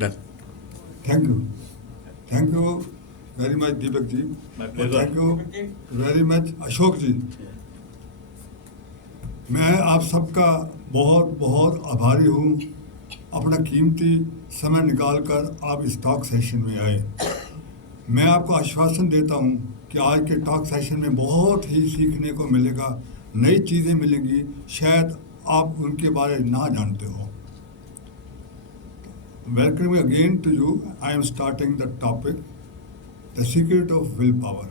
Done. Thank you very much Deepak ji, My और pleasure. Thank you very much Ashok ji. मैं आप सबका बहुत बहुत आभारी हूँ, अपना कीमती समय निकालकर आप इस टॉक सेशन में आए। मैं आपको आश्वासन देता हूँ कि आज के टॉक सेशन में बहुत ही सीखने को मिलेगा, नई चीज़ें मिलेंगी, शायद आप उनके बारे में ना जानते हो। Welcome again to you. I am starting the topic, the secret of willpower.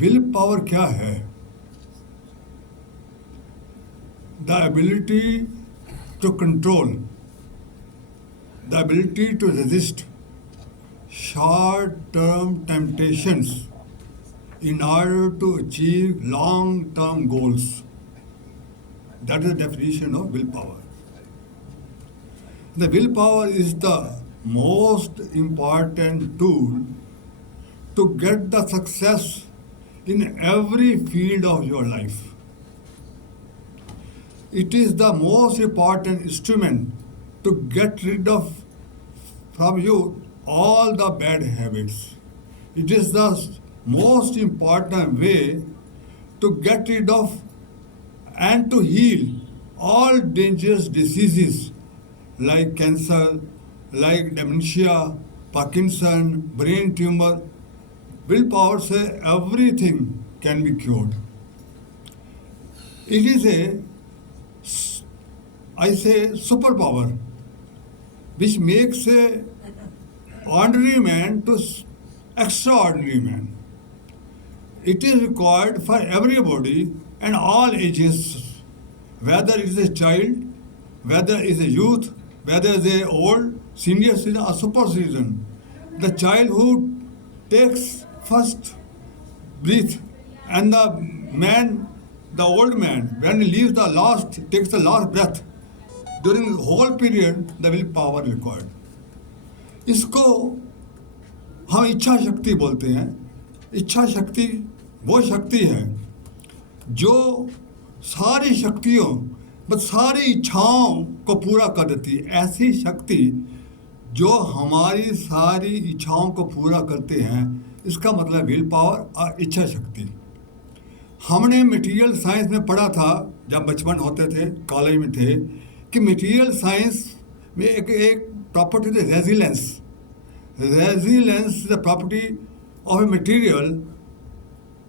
Willpower क्या है? The ability to control, the ability to resist short-term temptations in order to achieve long-term goals. That is the definition of willpower. The willpower is the most important tool to get the success in every field of your life. It is the most important instrument to get rid of from you all the bad habits. It is the most important way to get rid of and to heal all dangerous diseases like cancer, like dementia, Parkinson, brain tumor. Willpower से everything can be cured. It is I say, superpower which makes a ordinary man to extraordinary man. It is required for everybody and all ages, whether it is a child, whether it is a youth, whether it is a old, senior citizen or super citizen. The child who takes first breath and the old man, when he leaves the last, takes the last breath, during the whole period, the willpower required. इसको हम इच्छा शक्ति बोलते हैं। इच्छा शक्ति वो शक्ति है जो सारी शक्तियों बस सारी इच्छाओं को पूरा कर देती है। ऐसी शक्ति जो हमारी सारी इच्छाओं को पूरा करते हैं, इसका मतलब विल पावर और इच्छा शक्ति। हमने मटेरियल साइंस में पढ़ा था जब बचपन होते थे, कॉलेज में थे, कि मटेरियल साइंस में एक प्रॉपर्टी है resilience. Resilience is the property of a material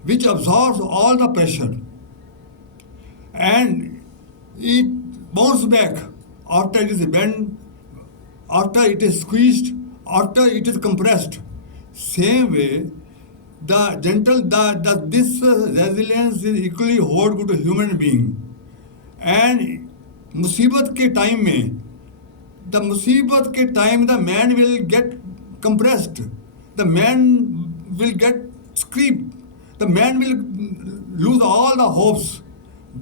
which absorbs all the pressure and it bounces back after it is bent, after it is squeezed, after it is compressed. Same way, this resilience is equally hold good to human being. And मुसीबत के time में, the man will get compressed, the man will get scraped, the man will lose all the hopes,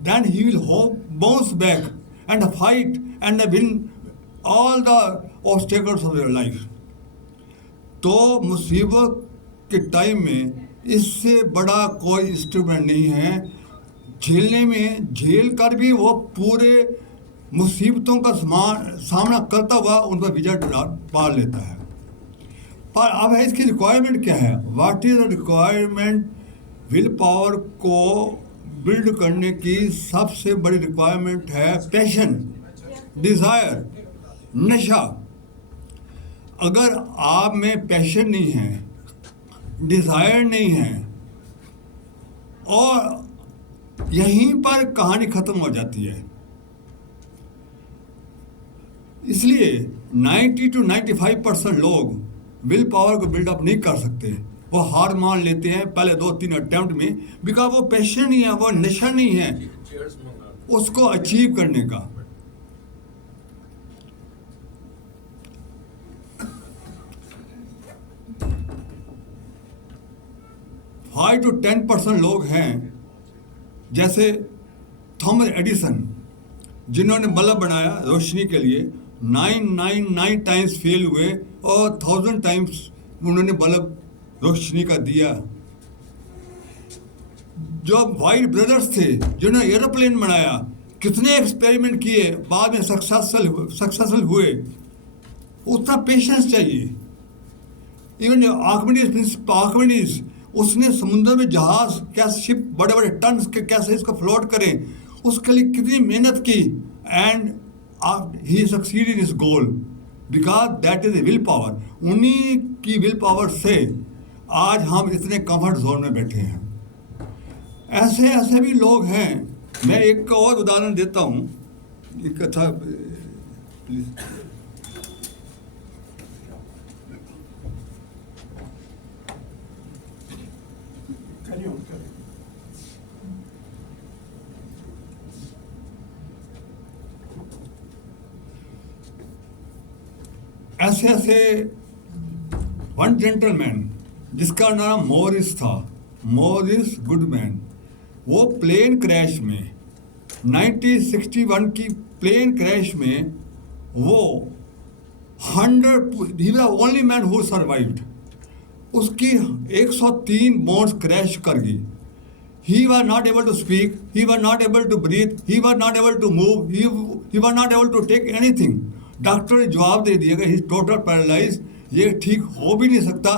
then he will bounce back and fight and win all the obstacles of your life. तो मुसीबत के time में इससे बड़ा कोई instrument नहीं है। झेलने में झेल कर भी वो पूरे मुसीबतों का सामना करता हुआ उन पर विजय पा लेता है। पर अब इसकी रिक्वायरमेंट क्या है? What is the requirement? Will power को बिल्ड करने की सबसे बड़ी रिक्वायरमेंट है पैशन, डिज़ायर, नशा। अगर आप में पैशन नहीं है, डिज़ायर नहीं है, और यहीं पर कहानी ख़त्म हो जाती है। इसलिए 90 to 95% लोग विल पावर को बिल्डअप नहीं कर सकते। वो हार मान लेते हैं पहले 2-3 अटेम्प्ट में, बिकॉज वो पैशन नहीं है, वो नशा नहीं है उसको अचीव करने का। फाइव to 10% लोग हैं, जैसे थॉमस एडिसन, जिन्होंने बल्ब बनाया रोशनी के लिए, 999 टाइम्स फेल हुए और 1000 टाइम्स उन्होंने बल्ब रोशनी का दिया। जो वाइट ब्रदर्स थे जिन्होंने एरोप्लेन बनाया, कितने एक्सपेरिमेंट किए, बाद में सक्सेसफुल हुए। उतना पेशेंस चाहिए। इवन आर्किमिडीज उसने समुद्र में जहाज कैसे, शिप बड़े बड़े टन के कैसे इसको फ्लोट करें, उसके लिए कितनी मेहनत की, and he succeed in his goal because that is a will power. उन्हीं की विल पावर से आज हम इतने कंफर्ट जोन में बैठे हैं। ऐसे ऐसे भी लोग हैं। मैं एक और उदाहरण देता हूँ, एक कथा प्लीज। ऐसे ऐसे वन जेंटलमैन जिसका नाम मॉरिस था, मॉरिस गुडमैन, वो प्लेन क्रैश में 1961 की प्लेन क्रैश में वो 100 he was only man who survived. उसकी 103 बोन्स क्रैश कर गई। He was not able to speak, he was not able to breathe, he was not able to move, he was not able to take anything. Doctor ने जवाब दे दिया कि ही total paralyse, ये ठीक हो भी नहीं सकता।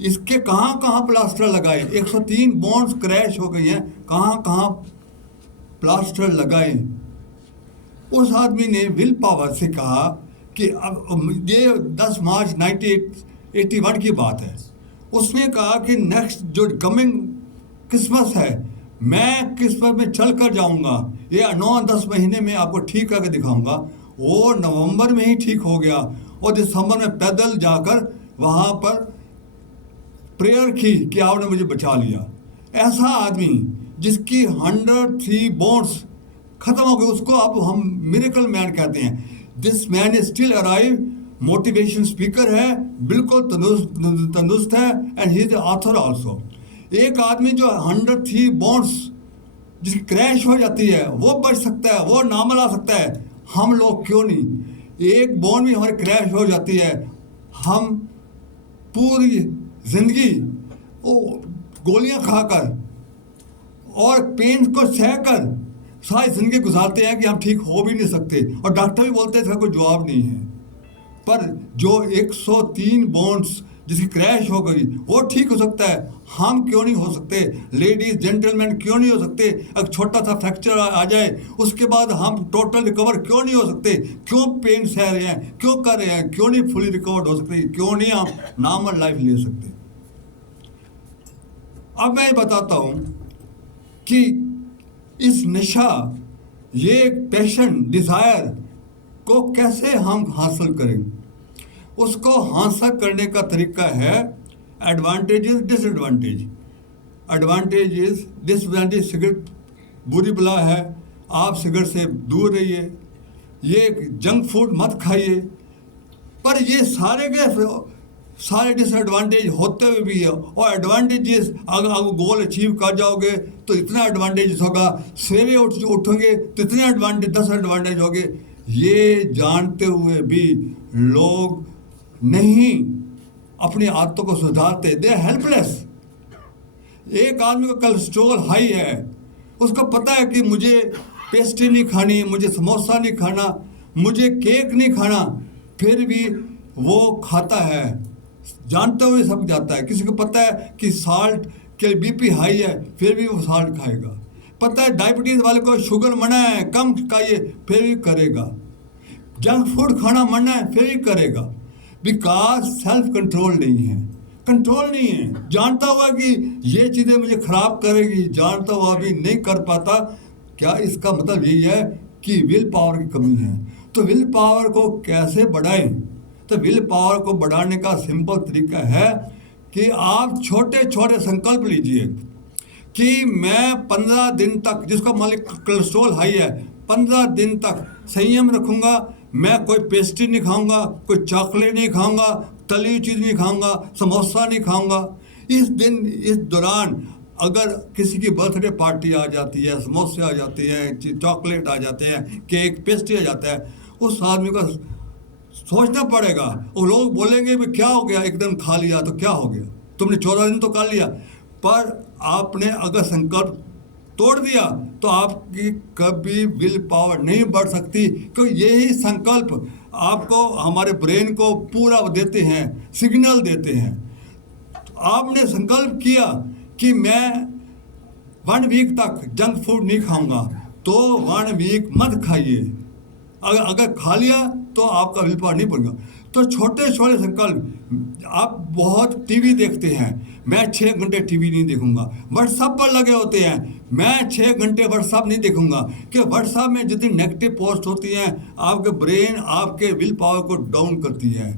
इसके कहाँ कहाँ प्लास्टर लगाए, 103 बोन्स क्रैश हो गई हैं, कहाँ कहाँ प्लास्टर लगाए। उस आदमी ने विल पावर से कहा कि अब ये 10 मार्च 1981 की बात है। उसने कहा कि नेक्स्ट जो कमिंग क्रिसमस है, मैं क्रिसमस में चल कर जाऊँगा, ये 9-10 महीने में आपको ठीक करके दिखाऊंगा। वो नवंबर में ही ठीक हो गया और दिसंबर में पैदल जाकर वहाँ पर प्रेयर की कि आपने मुझे बचा लिया। ऐसा आदमी जिसकी 103 बोन्स खत्म हो गए, उसको अब हम मिरेकल मैन कहते हैं। This man is still arrive, motivation speaker है, बिल्कुल तंदुरुस्त है, and he is the author also. एक आदमी जो 103 बोन्स जिसकी क्रैश हो जाती है वो बच सकता है, वो नाम ला सकता है। हम लोग क्यों नहीं? एक बोन भी हमारी क्रैश हो जाती है, हम पूरी जिंदगी वो गोलियां खाकर और पेन को सहकर सारी जिंदगी गुजारते हैं कि हम ठीक हो भी नहीं सकते, और डॉक्टर भी बोलते हैं इसका कोई जवाब नहीं है। पर जो 103 बोन्स जिसकी क्रैश हो गई वो ठीक हो सकता है, हम क्यों नहीं हो सकते? लेडीज जेंटलमैन क्यों नहीं हो सकते? अगर छोटा सा फ्रैक्चर आ जाए उसके बाद हम टोटल रिकवर क्यों नहीं हो सकते? क्यों पेन सह रहे हैं, क्यों कर रहे हैं, क्यों नहीं फुली रिकवर्ड हो सकते? क्यों नहीं हम नॉर्मल लाइफ ले सकते? अब मैं बताता हूं कि इस नशा, ये पैशन, डिजायर को कैसे हम हासिल करेंगे। उसको हासिल करने का तरीका है advantages, disadvantage. Advantages, disadvantage, cigarette बुरी बला है, आप सिगरेट से दूर रहिए, ये जंक फूड मत खाइए। पर ये सारे के सारे डिसएडवांटेज होते हुए भी है, और एडवांटेजेस अगर आप गोल अचीव कर जाओगे तो इतना एडवांटेज होगा, सवेरे उठोगे तो इतने एडवांटेज, 10 एडवांटेज होंगे। ये जानते हुए भी लोग नहीं अपनी आदतों को सुधारते, दे हेल्पलेस। एक आदमी का कोलेस्ट्रॉल हाई है, उसको पता है कि मुझे पेस्ट्री नहीं खानी, मुझे समोसा नहीं खाना, मुझे केक नहीं खाना, फिर भी वो खाता है, जानते हुए सब जाता है। किसी को पता है कि साल्ट के बीपी हाई है, फिर भी वो साल्ट खाएगा। पता है डायबिटीज वाले को शुगर मना है, कम खाइए, फिर भी करेगा। जंक फूड खाना मना है, फिर भी करेगा, बिकॉज सेल्फ कंट्रोल नहीं है, कंट्रोल नहीं है। जानता हुआ कि ये चीज़ें मुझे खराब करेगी, जानता हुआ भी नहीं कर पाता। क्या इसका मतलब यही है कि विल पावर की कमी है? तो विल पावर को कैसे बढ़ाएं? तो विल पावर को बढ़ाने का सिंपल तरीका है कि आप छोटे छोटे संकल्प लीजिए कि मैं 15 दिन तक, जिसका मालिक कोलेस्ट्रॉल हाई है, 15 दिन तक संयम रखूंगा। मैं कोई पेस्ट्री नहीं खाऊंगा, कोई चॉकलेट नहीं खाऊंगा, तली हुई चीज़ नहीं खाऊंगा, समोसा नहीं खाऊंगा। इस दौरान अगर किसी की बर्थडे पार्टी आ जाती है, समोसे आ जाते हैं, चॉकलेट आ जाते हैं, केक, पेस्ट्री आ जाता है, उस आदमी को सोचना पड़ेगा। और लोग बोलेंगे भी क्या हो गया, एकदम खा लिया तो क्या हो गया, तुमने 14 दिन तो कर लिया। पर आपने अगर संकल्प तोड़ दिया तो आपकी कभी विल पावर नहीं बढ़ सकती, क्योंकि यही संकल्प आपको हमारे ब्रेन को पूरा देते हैं, सिग्नल देते हैं। आपने संकल्प किया कि मैं 1 वीक तक जंक फूड नहीं खाऊंगा, तो 1 वीक मत खाइए। अगर खा लिया तो आपका विल पावर नहीं बढ़ेगा। तो छोटे छोटे संकल्प। आप बहुत टीवी देखते हैं, मैं 6 घंटे टीवी नहीं देखूंगा। व्हाट्सएप पर लगे होते हैं, मैं 6 घंटे व्हाट्सएप नहीं देखूंगा। कि व्हाट्सएप में जितनी नेगेटिव पोस्ट होती हैं, आपके ब्रेन आपके विल पावर को डाउन करती है।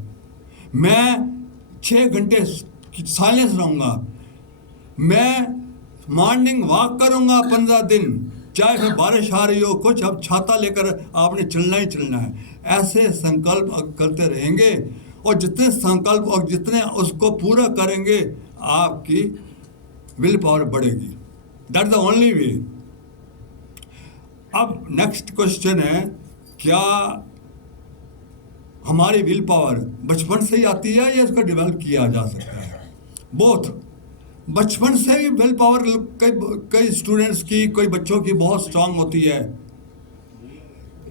मैं 6 घंटे साइलेंस रहूंगा। मैं मॉर्निंग वॉक करूंगा 15 दिन, चाहे फिर बारिश आ रही हो, कुछ अब छाता लेकर आपने चलना ही चलना है। ऐसे संकल्प करते रहेंगे, और जितने संकल्प और जितने उसको पूरा करेंगे, आपकी विल पावर बढ़ेगी। That the only way. अब नेक्स्ट क्वेश्चन है, क्या हमारी विल पावर बचपन से ही आती है या इसको डेवलप किया जा सकता है? बोथ। बचपन से ही विल पावर कई स्टूडेंट्स की, कई बच्चों की बहुत स्ट्रांग होती है।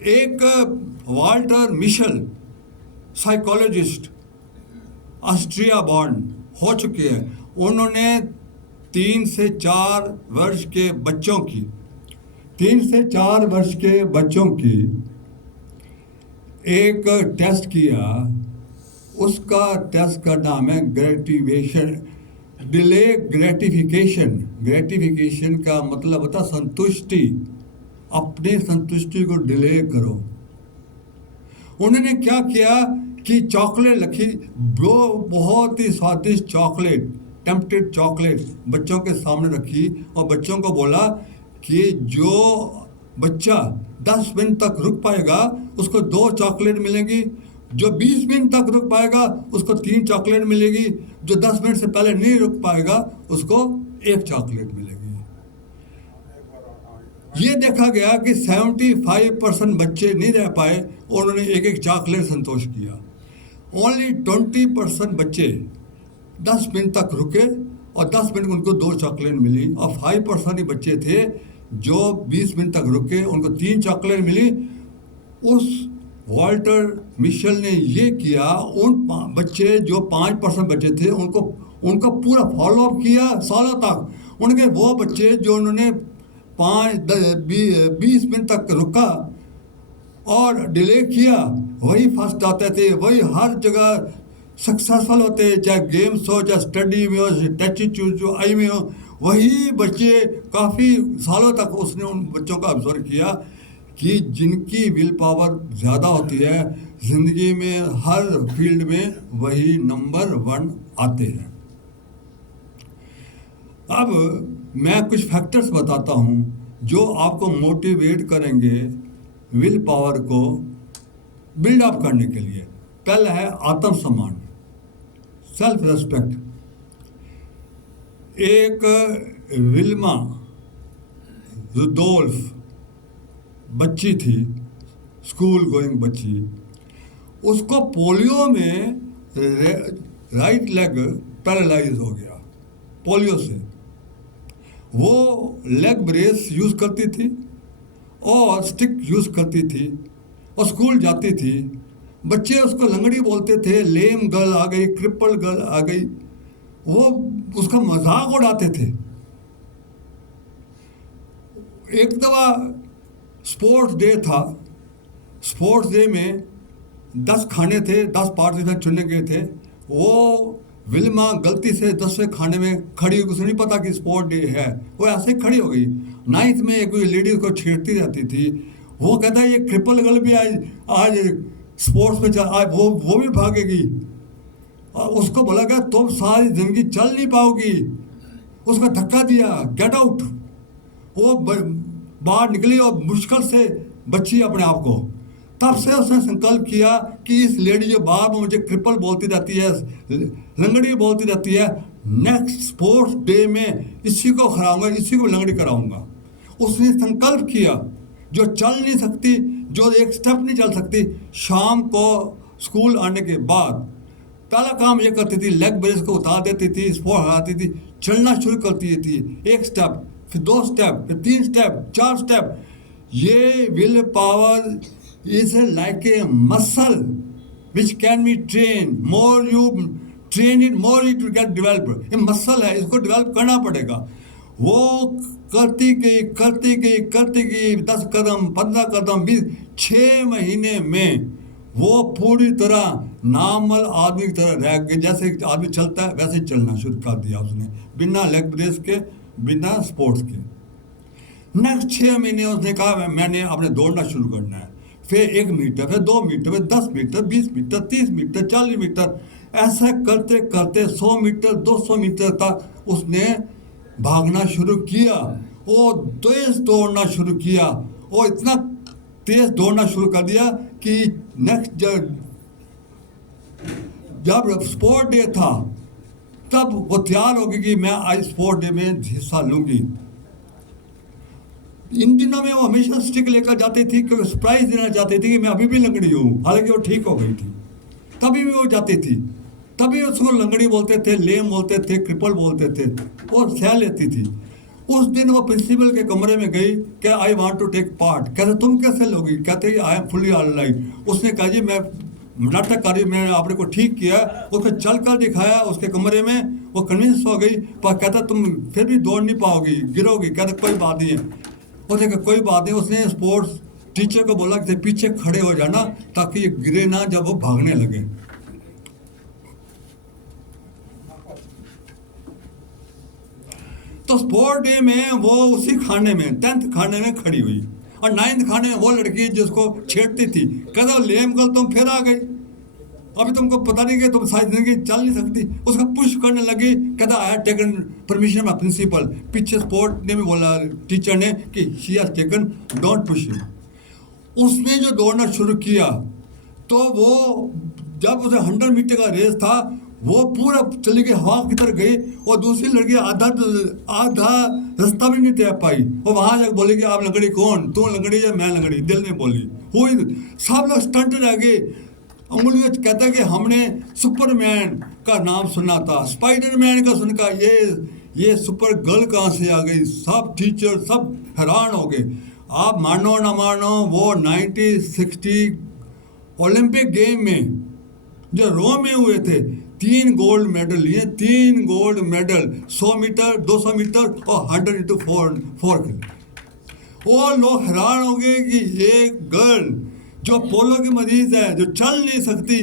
एक Walter Mischel psychologist, Austria born हो चुके हैं। उन्होंने 3 से 4 वर्ष के बच्चों की 3 से 4 वर्ष के बच्चों की एक टेस्ट किया। उसका टेस्ट का नाम है डिले ग्रेटिफिकेशन। ग्रेटिफिकेशन का मतलब होता संतुष्टि। अपने संतुष्टि को डिले करो। उन्होंने क्या किया कि चॉकलेट रखी, वो बहुत ही स्वादिष्ट चॉकलेट, टेम्पटेड चॉकलेट बच्चों के सामने रखी, और बच्चों को बोला कि जो बच्चा 10 मिनट तक रुक पाएगा उसको 2 चॉकलेट मिलेंगी, जो 20 मिनट तक रुक पाएगा उसको 3 चॉकलेट मिलेगी, जो 10 मिनट से पहले नहीं रुक पाएगा उसको 1 चॉकलेट मिलेगी। ये देखा गया कि 75% बच्चे नहीं रह पाए, उन्होंने 1 चॉकलेट संतोष किया। ओनली 20% बच्चे 10 मिनट तक रुके और 10 मिनट उनको 2 चॉकलेट मिली, और 5% ही बच्चे थे जो 20 मिनट तक रुके, उनको 3 चॉकलेट मिली। उस वाल्टर मिशेल ने ये किया, उन बच्चे जो 5% बच्चे थे उनको पूरा फॉलो अप किया सालों तक। उनके वो बच्चे जो उन्होंने 20 मिनट तक रुका और डिले किया, वही फर्स्ट आते थे, वही हर जगह सक्सेसफुल होते, चाहे गेम्स हो, चाहे स्टडी में हो, टेस्ट आई में हो। वही बच्चे काफ़ी सालों तक उसने उन बच्चों का ऑब्जर्व किया कि जिनकी विल पावर ज़्यादा होती है, ज़िंदगी में हर फील्ड में वही नंबर 1 आते हैं। अब मैं कुछ फैक्टर्स बताता हूँ जो आपको मोटिवेट करेंगे विल पावर को बिल्ड अप करने के लिए। पहला है आत्मसम्मान, सेल्फ रेस्पेक्ट। एक विल्मा रुडोल्फ बच्ची थी, स्कूल गोइंग बच्ची, उसको पोलियो में राइट लेग पैरालाइज हो गया पोलियो से। वो लेग ब्रेस यूज़ करती थी और स्टिक यूज़ करती थी और स्कूल जाती थी। बच्चे उसको लंगड़ी बोलते थे, लेम गर्ल आ गई, क्रिपल गर्ल आ गई, वो उसका मजाक उड़ाते थे। एक दफ़ा स्पोर्ट्स डे था, स्पोर्ट्स डे में 10 खाने थे, 10 पार्टिसिपेंट चुने गए थे। वो विल्मा गलती से 10वें खाने में खड़ी हुई, उसे नहीं पता कि स्पोर्ट डे है, वो ऐसे ही खड़ी हो गई। 9th में एक लेडी को छेड़ती रहती थी, वो कहता है ये ट्रिपल गर्ल भी आज स्पोर्ट्स में आज वो भी भागेगी। और उसको बोला गया तुम सारी जिंदगी चल नहीं पाओगी, उसको धक्का दिया, गेट आउट। वो बाहर निकली और मुश्किल से बची अपने आप को। तब से उसने संकल्प किया कि इस लेडी जो बार बार मुझे क्रिपल बोलती रहती है, लंगड़ी बोलती रहती है, नेक्स्ट स्पोर्ट्स डे में इसी को हराऊंगा, इसी को लंगड़ी कराऊंगा। उसने संकल्प किया, जो चल नहीं सकती, जो एक स्टेप नहीं चल सकती, शाम को स्कूल आने के बाद पहला काम ये करती थी, लेग ब्रेस को उतार देती थी, स्पोर्ट हराती थी, चलना शुरू करती थी। 1 स्टेप, फिर 2 स्टेप, फिर 3 स्टेप, 4 स्टेप। ये will power is like a muscle which can be trained. More you train it, more it will get developed. ये मसल है, इसको डेवलप करना पड़ेगा. वो करती गई 10 कदम 15 कदम 20 6 महीने में वो पूरी तरह नॉर्मल आदमी की तरह रह गई. जैसे आदमी चलता है वैसे ही चलना शुरू कर दिया उसने, बिना लेग ब्रेस के, बिना स्पोर्ट्स के. नेक्स्ट 6 महीने उसने कहा मैंने अपने दौड़ना शुरू करना है. फिर 1 मीटर, फिर 2 मीटर, फिर 10 मीटर, 20 मीटर, 30 मीटर, 40 मीटर, ऐसा करते करते 100 मीटर 200 मीटर तक उसने भागना शुरू किया. वो तेज दौड़ना शुरू किया. वो इतना तेज दौड़ना शुरू कर दिया कि नेक्स्ट जब स्पोर्ट डे था तब वो तैयार हो गई कि मैं आज स्पोर्ट डे में हिस्सा लूंगी. इन दिनों में वो हमेशा स्टिक लेकर जाती थी क्योंकि सरप्राइज देना चाहती थी कि मैं अभी भी लंगड़ी हूँ. हालांकि वो ठीक हो गई थी, तभी भी वो जाती थी. तभी उसको लंगड़ी बोलते थे, लेम बोलते थे, क्रिपल बोलते थे, और सह लेती थी. उस दिन वो प्रिंसिपल के कमरे में गई कि I want to take part. कहते तुम कैसे लोगी? कहते आई एम फुली ऑलराइट. उसने कहा जी मैं नाटक कर रही, मैंने आपने को ठीक किया. उसको चल कर दिखाया उसके कमरे में, वो कन्विंस हो गई. पर कहता तुम फिर भी दौड़ नहीं पाओगी, गिरोगी. कहते कोई बात नहीं है. उसने कहा कोई बात नहीं. उसने स्पोर्ट्स टीचर को बोला कि पीछे खड़े हो जाना ताकि ये गिरे ना जब वो भागने लगे. तो स्पोर्ट डे में वो उसी खाने में 10th खाने में खड़ी हुई, और 9th खाने में वो लड़की जिसको छेड़ती थी. कहता लेम कल तुम फिर आ गई, अभी तुमको पता नहीं कि तुम सारी जिंदगी चल नहीं सकती. उसका पुश करने लगी. कहता I have taken permission by principal. पीछे स्पोर्ट ने भी बोला टीचर ने कि she has taken, don't push him. उसने जो दौड़ना शुरू किया तो वो जब उसे 100 मीटर का रेस था वो पूरा चली गई, हवा की तरफ गई. और दूसरी लड़की आधा रास्ता भी नहीं तय पाई. और वहां जाकर बोली कि आप लंगड़ी कौन, तू लंगड़ी या मैं लंगड़ी? दिल में बोली हुई. सब लोग स्टंट रह गए. अंगुली कहता है कि हमने सुपरमैन का नाम सुना था, स्पाइडरमैन का सुना, ये सुपर गर्ल कहाँ से आ गई? सब टीचर सब हैरान हो गए. आप मानो ना मानो, वो 1960 ओलंपिक गेम में जो रोम में हुए थे 3 गोल्ड मेडल लिए. 3 गोल्ड मेडल 100 मीटर, 200 मीटर और 100 into 4 के. और लोग हैरान हो गए कि ये गर्ल जो पोलो की मरीज है, जो चल नहीं सकती,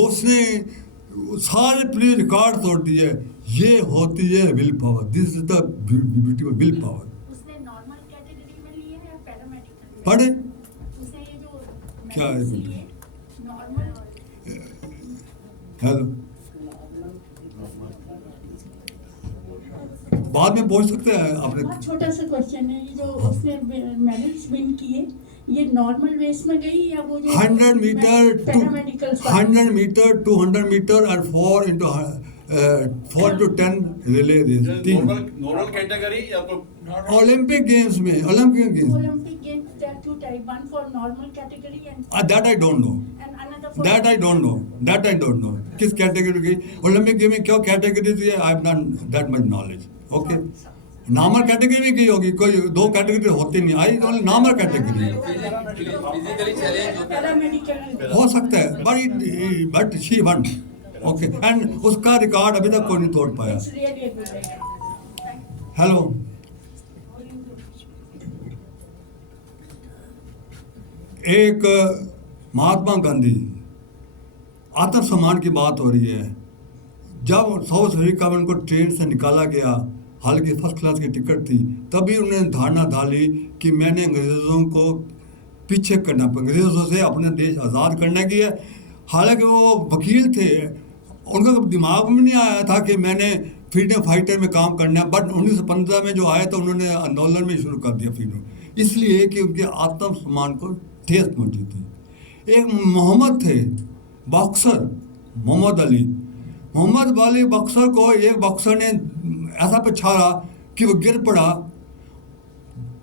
उसने सारे प्ले रिकॉर्ड तोड़ दिए. ये होती है will power. This is the beauty of will power. उसने नॉर्मल कैटेगरी में लिए है या पैरामेडिकल? पढ़े उसने ये जो क्या है नॉर्मल. हेलो, बाद में पूछ सकते हैं आपने. बहुत छोटा सा क्वेश्चन है. ये जो उसने मेडल्स विन किए, ये नॉर्मल रेस में गई या वो जो 100 मीटर, पैरामेडिकल 100 मीटर, 200 मीटर और 4 into 10 relay race. 3 normal category या तो ओलंपिक गेम्स में. Olympic games Olympic games, there are 2 types, one for normal category and that I don't know. another for That I don't know. किस category की Olympic game में क्यों category थी? I have not that much knowledge. Okay, normal category में की होगी, कोई 2 category होती नहीं. I only normal category physically challenge paramedical. हो सकता है, but she one. Okay, and उसका रिकॉर्ड अभी तक कोई नहीं तोड़ पाया. It's really a good idea. Hello, एक महात्मा गांधी आत्मसम्मान की बात हो रही है. जब साउथ अफ्रीका में उनको ट्रेन से निकाला गया, हालांकि फर्स्ट क्लास की टिकट थी, तभी उन्होंने धारणा डाली कि मैंने अंग्रेज़ों को पीछे करना, अंग्रेज़ों से अपना देश आज़ाद करने की है. हालांकि वो वकील थे, उनका दिमाग में नहीं आया था कि मैंने फ्रीडम फाइटर में काम करना है. बट 1915 में जो आया तो उन्होंने आंदोलन में शुरू कर दिया फ्रीडम, इसलिए कि उनके आत्मसम्मान को ठेस पहुंची थी. एक मोहम्मद थे बॉक्सर, मोहम्मद अली बॉक्सर को एक बॉक्सर ने ऐसा पछाड़ा कि वो गिर पड़ा.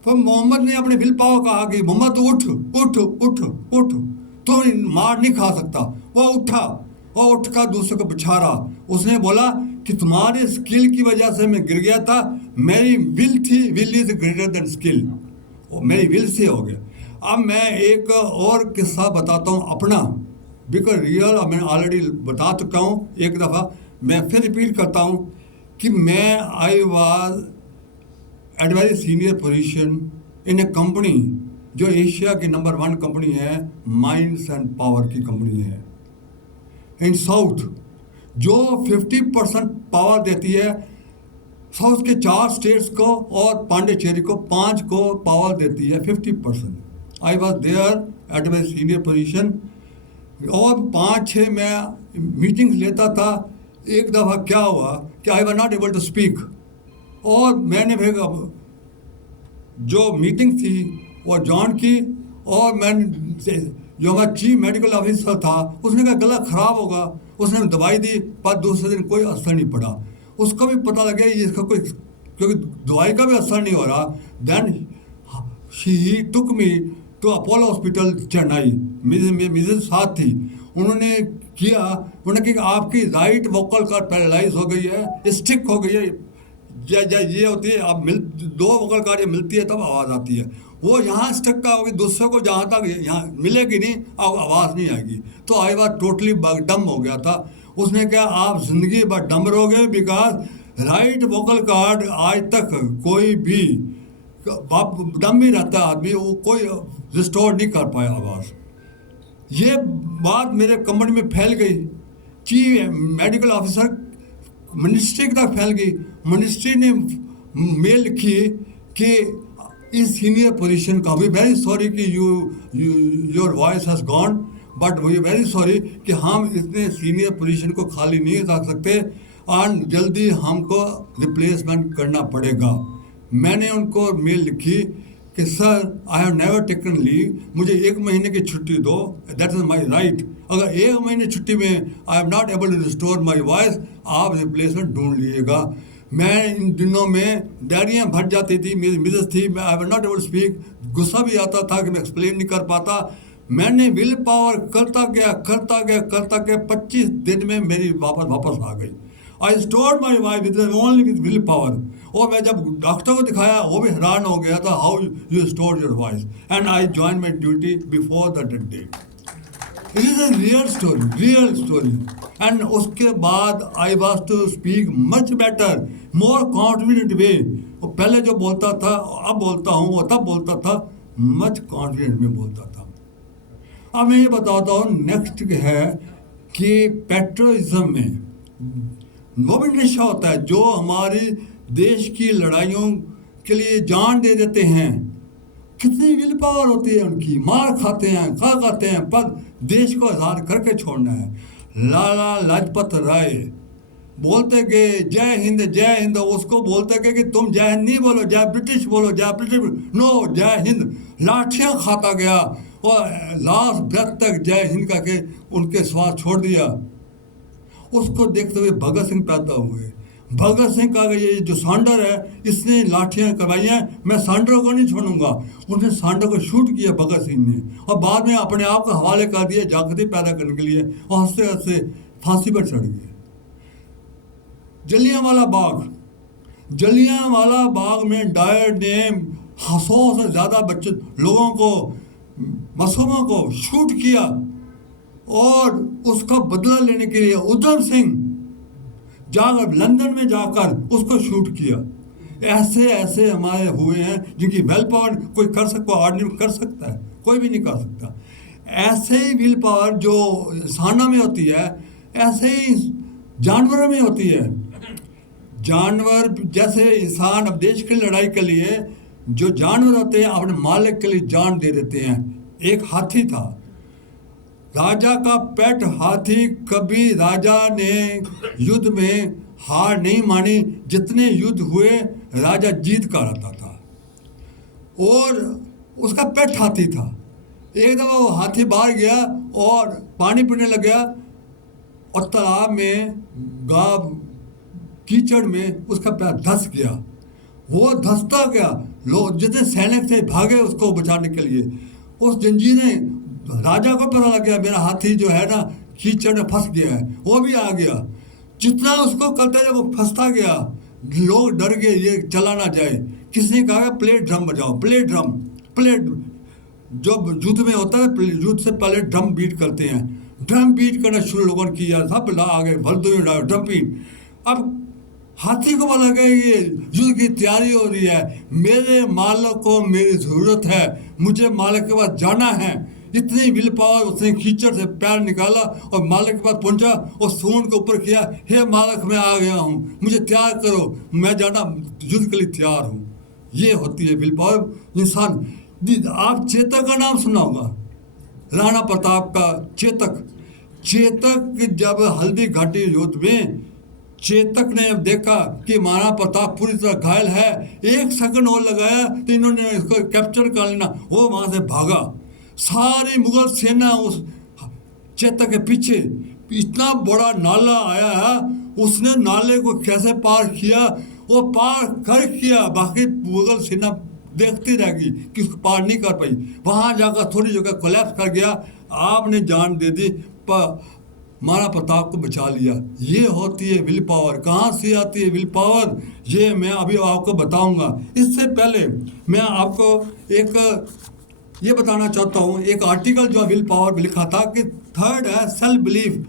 तो मोहम्मद ने अपने विल पावर कहा कि मोहम्मद तो उठ उठ उठ उठ, तो मार नहीं खा सकता. वो उठा और उठ कर दूसरे को पछाड़ा. उसने बोला कि तुम्हारे स्किल की वजह से मैं गिर गया था, मेरी विल थी, will is greater than skill. और मेरी विल से हो गया. अब मैं एक और किस्सा बताता हूँ अपना, बिकॉज रियल मैंने ऑलरेडी बता चुका हूँ एक दफ़ा, मैं फिर रिपीट करता हूँ कि मैं I was at very senior position in A company जो एशिया की नंबर 1 कंपनी है, माइंस एंड पावर की कंपनी है इन साउथ, जो 50% पावर देती है साउथ के 4 स्टेट्स को और पांडिचेरी को 5 को पावर देती है 50%। I was there at very senior position और 5-6 मैं मीटिंग्स लेता था। एक दफ़ा क्या हुआ कि I was not able to speak, और मैंने फिर जो मीटिंग थी वो जॉइन की, और मैंने जो हमारा चीफ मेडिकल ऑफिसर था उसने कहा गला ख़राब होगा, उसने दवाई दी, पर दूसरे दिन कोई असर नहीं पड़ा। उसको भी पता लगा ये इसका कोई, क्योंकि दवाई का भी असर नहीं हो रहा। Then he took me to Apollo hospital Chennai, Mrs साथ थी, उन्होंने कहा कि आपकी राइट वोकल कार्ड पैरालाइज हो गई है, स्टिक हो गई है, ये होती है, अब 2 वोकल कार्ड मिलती है तब आवाज़ आती है, वो यहाँ स्टक का होगी, दूसरे को जहाँ तक यहाँ मिलेगी नहीं आवाज़ नहीं आएगी। तो आई बात टोटली डम हो गया था। उसने कहा आप ज़िंदगी भर डम रहोगे, बिकॉज राइट वोकल कार्ड आज तक कोई भी डम भी रहता है आदमी, वो कोई रिस्टोर नहीं कर पाया आवाज़। ये बात मेरे कंपनी में फैल गई, चीफ मेडिकल ऑफिसर मिनिस्ट्री तक फैल गई। मिनिस्ट्री ने मेल लिखी कि इस सीनियर पोजीशन का वी वेरी सॉरी कि your voice has gone, but we very sorry कि हम इतने सीनियर पोजीशन को खाली नहीं रख सकते और जल्दी हमको रिप्लेसमेंट करना पड़ेगा। मैंने उनको मेल लिखी कि sir I have never taken leave, मुझे 1 महीने की छुट्टी दो, दैट इज़ माई राइट। अगर 1 महीने छुट्टी में I am not able to restore my voice, आप रिप्लेसमेंट ढूंढ लीजिएगा। मैं इन दिनों में डायरियाँ भर जाती थी, मेरी मिसेज थी, मैं I was not able to speak, गुस्सा भी आता था कि मैं एक्सप्लेन नहीं कर पाता। मैंने विल पावर करता गया 25 दिन में मेरी वापस आ गई। I stored my wife with only with will power. और मैं जब डॉक्टर को दिखाया वो भी हैरान हो गया था, how you store your voice, and I join my duty before the date. It is a real story. And उसके बाद I was to speak much better, more confident way. पहले जो बोलता था अब बोलता हूँ, और तब बोलता था मच कॉन्फिडेंट में बोलता था। अब मैं ये बताता हूँ नेक्स्ट है कि पेट्रोलिज्म में वो भी नशा होता है जो हमारी देश की लड़ाइयों के लिए जान दे देते हैं। कितनी विल पावर होती है उनकी, मार खाते हैं, खाते हैं, पर देश को आज़ाद करके छोड़ना है। लाला लाजपत राय बोलते गए जय हिंद, उसको बोलते गए कि तुम जय हिंद नहीं बोलो, जय ब्रिटिश बोलो, जय ब्रिटिश नो, जय हिंद। लाठियाँ खाता गया और लास्ट ब्रेथ तक जय हिंद करके उनके श्वास छोड़ दिया। उसको देखते हुए भगत सिंह पैदा हुए। भगत सिंह का ये जो सांडर है इसने लाठियाँ करवाई हैं, मैं सांडर को नहीं छोड़ूंगा। उसने सांडर को शूट किया भगत सिंह ने, और बाद में अपने आप को हवाले कर दिया जागृति पैदा करने के लिए, और हंसते हंसते फांसी पर चढ़ गए। जलियांवाला बाग में डायर ने 100 से ज़्यादा बच्चे लोगों को, मासूमों को शूट किया, और उसका बदला लेने के लिए उधम सिंह जाकर लंदन में जाकर उसको शूट किया। ऐसे हमारे हुए हैं जिनकी विल पावर कोई कर सकता, आदमी कर सकता है, कोई भी नहीं कर सकता। ऐसे ही विल पावर जो इंसानों में होती है ऐसे ही जानवरों में होती है। जानवर जैसे इंसान अब देश की लड़ाई के लिए जो जानवर होते हैं अपने मालिक के लिए जान दे देते हैं। एक हाथी था, राजा का पेट हाथी। कभी राजा ने युद्ध में हार नहीं मानी, जितने युद्ध हुए राजा जीत कर आता था, और उसका पेट हाथी था। एक दफ़ा वो हाथी बाहर गया और पानी पीने लग गया, और तालाब में गाँव कीचड़ में उसका पैर धंस गया। वो धंसता गया, लोग जितने सैनिक थे भागे उसको बचाने के लिए। उस जंजीर ने राजा को पता लग गया मेरा हाथी जो है ना कीचड़ में फंस गया है, वो भी आ गया। जितना उसको करते रहे वो फंसता गया। लोग डर गए ये चला ना जाए। किसी ने कहा प्लेट ड्रम बजाओ, प्लेट ड्रम, प्लेट जब युद्ध में होता है, युद्ध से पहले ड्रम बीट करते हैं, ड्रम बीट करना शुरू लोगों ने किया, सब आ गए भलदू में ड्रम बीट। अब हाथी को बोला गया ये युद्ध की तैयारी हो रही है, मेरे मालिक को मेरी ज़रूरत है, मुझे मालिक के पास जाना है। इतनी विल पावर उसने कीचड़ से पैर निकाला और मालिक के पास पहुंचा और सूंड के ऊपर किया, हे मालिक मैं आ गया हूँ, मुझे तैयार करो, मैं जाना युद्ध के लिए तैयार हूँ। ये होती है विल पावर इंसान। आप चेतक का नाम सुना होगा, राणा प्रताप का चेतक। चेतक जब हल्दी घाटी युद्ध में चेतक ने अब देखा कि महाराणा प्रताप पूरी तरह घायल है, 1 सेकंड और लगाया तो इन्होंने इसको कैप्चर कर लेना, वो वहां से भागा। सारी मुगल सेना उस चेतक के पीछे, इतना बड़ा नाला आया है, उसने नाले को कैसे पार किया, वो पार कर किया, बाकी मुगल सेना देखती रह गई कि उसको पार नहीं कर पाई। वहां जाकर थोड़ी जगह कोलैप्स कर गया, आपने जान दे दी, पर महाराणा प्रताप को बचा लिया। ये होती है विल पावर। कहाँ से आती है विल पावर, ये मैं अभी आपको बताऊंगा। इससे पहले मैं आपको एक ये बताना चाहता हूँ, एक आर्टिकल जो विल पावर में लिखा था कि थर्ड है सेल्फ बिलीफ।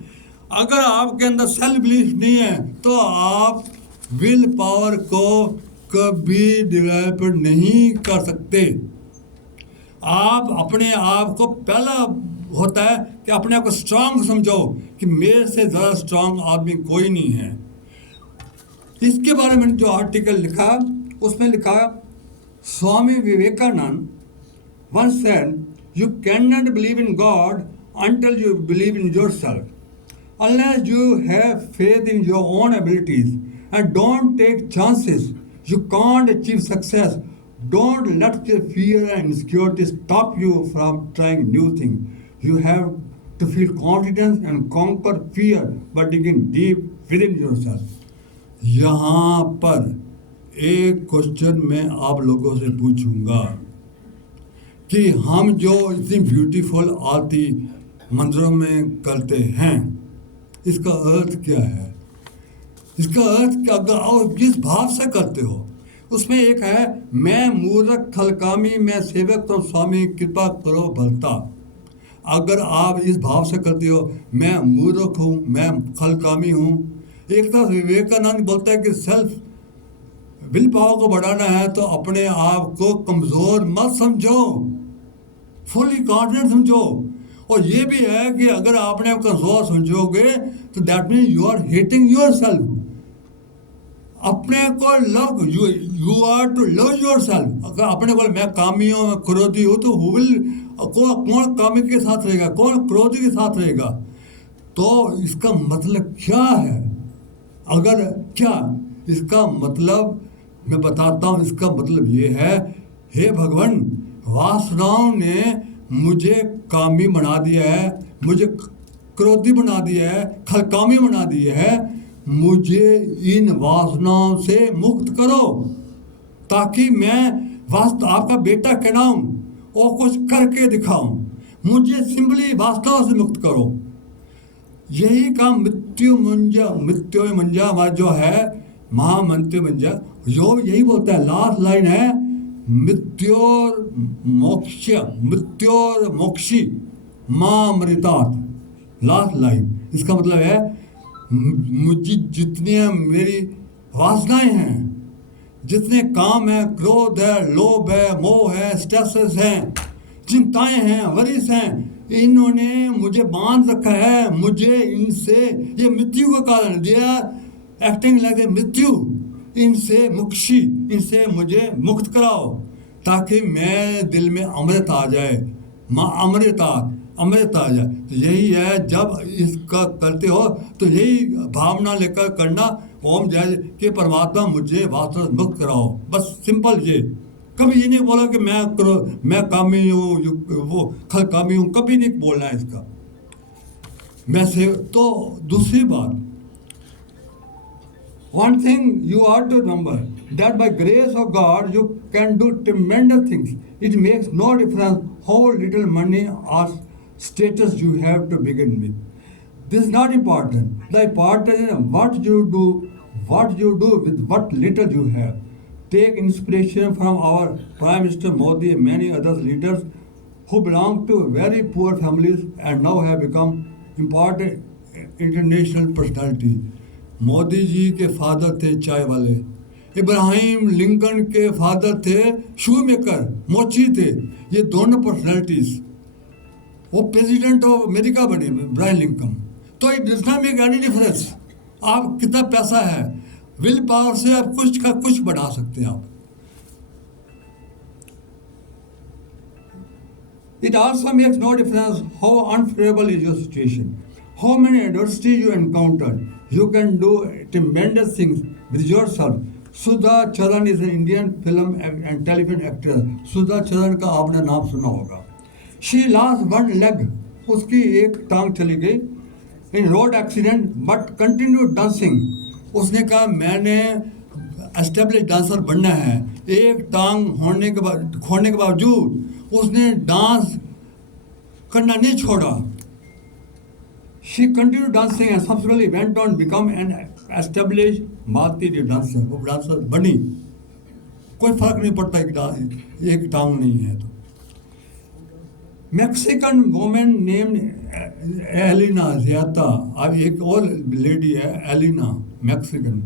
अगर आपके अंदर सेल्फ बिलीफ नहीं है तो आप विल पावर को कभी डेवलप नहीं कर सकते। आप अपने आप को, पहला होता है कि अपने आप को स्ट्रांग समझो कि मेरे से ज़्यादा स्ट्रांग आदमी कोई नहीं है। इसके बारे में जो आर्टिकल लिखा उसमें लिखा, Swami Vivekananda once said, you cannot believe in God until you believe in yourself. Unless you have faith in your own abilities and don't take chances, you can't achieve success. Don't let your fear and insecurity stop you from trying new things. You have to feel confidence and conquer fear by digging deep within yourself. यहाँ पर एक question मैं आप लोगों से पूछूंगा कि हम जो इतनी ब्यूटीफुल आरती मंदिरों में करते हैं, इसका अर्थ क्या है? इसका अर्थ क्या, और किस भाव से करते हो? उसमें एक है, मैं मूर्ख खलकामी मैं सेवक तो स्वामी कृपा करो भलता। अगर आप इस भाव से करते हो, मैं मूर्ख हूँ, मैं खलकामी हूँ। एक तरफ विवेकानंद बोलता है कि सेल्फ विल पावर को बढ़ाना है तो अपने आप को कमज़ोर मत समझो, फुली कॉन्फिडेंट समझो। और ये भी है कि अगर आपने कमज़ोर समझोगे तो that mean you are hating yourself. अपने को love, you are to love yourself. अगर अपने को मैं कामी हूँ, मैं क्रोधी हूँ, तो कौन कामी के साथ रहेगा, कौन क्रोधी के साथ रहेगा? तो इसका मतलब क्या है? अगर क्या इसका मतलब मैं बताता हूँ, इसका मतलब ये है, हे भगवान, वासनाओं ने मुझे कामी बना दिया है, मुझे क्रोधी बना दिया है, खलकामी बना दिया है। मुझे इन वासनाओं से मुक्त करो ताकि मैं आपका बेटा कहलाऊं और कुछ करके दिखाऊं। मुझे सिंपली वासनाओं से मुक्त करो। यही काम मृत्यु मंजा हमारा जो है महामंत्र मंजा, जो यही बोलता है, लास्ट लाइन है, मृत्योर मोक्षी मामृतात्। लास्ट लाइन इसका मतलब है, मुझे जितनी मेरी वासनाएं हैं, जितने काम हैं, क्रोध है, लोभ है, मोह है, स्ट्रेसेस हैं, चिंताएं हैं, वरीस हैं, इन्होंने मुझे बांध रखा है। मुझे इनसे, ये मृत्यु का कारण, they are acting like a मृत्यु, इनसे मुक्षी, इनसे मुझे मुक्त कराओ ताकि मैं दिल में अमृत आ जाए, अमृत आ जाए। तो यही है, जब इसका करते हो तो यही भावना लेकर करना, ओम जय कि परमात्मा मुझे वास्तव में मुक्त कराओ। बस सिंपल ये, कभी ये नहीं बोला कि मैं कामी हूँ, वो खलकामी हूँ, कभी नहीं बोलना है इसका। मैं से तो दूसरी बात, one thing you ought to remember, that by grace of God you can do tremendous things. It makes no difference how little money or status you have to begin with. This is not important. The important is what you do with what little you have. Take inspiration from our Prime Minister Modi and many other leaders who belong to very poor families and now have become important international personality. Modi ji के father थे चाय वाले, Ibrahim Lincoln के father थे शू maker, मोची थे। ये दोनों पर्सनैलिटीज वो प्रेसिडेंट ऑफ अमेरिका बने इब्राहिम लिंकन। तो it does not make any difference आप कितना पैसा है, विल पावर से आप कुछ का कुछ बना सकते हैं आप। It also makes no difference how unfavorable is your situation, how many adversities you encounter. You can do tremendous things with yourself. Sudha Charan is an Indian film and television actress. Sudha Charan का आपने नाम सुना होगा। She lost one leg, उसकी एक टांग चली गई in road accident but continued dancing. उसने कहा मैंने एस्टेब्लिश डांसर बनना है। एक टांग होने के बाद खोने के बावजूद उसने डांस करना नहीं छोड़ा। She continued dancing and subsequently went on to become an established भारतीय डांसर। वो डांसर बनी, कोई फर्क नहीं पड़ता एक टांग नहीं है तो। मैक्सिकन वुमेन नेम्ड एलिना ज़ियाता, अब एक और लेडी है एलिना मैक्सिकन,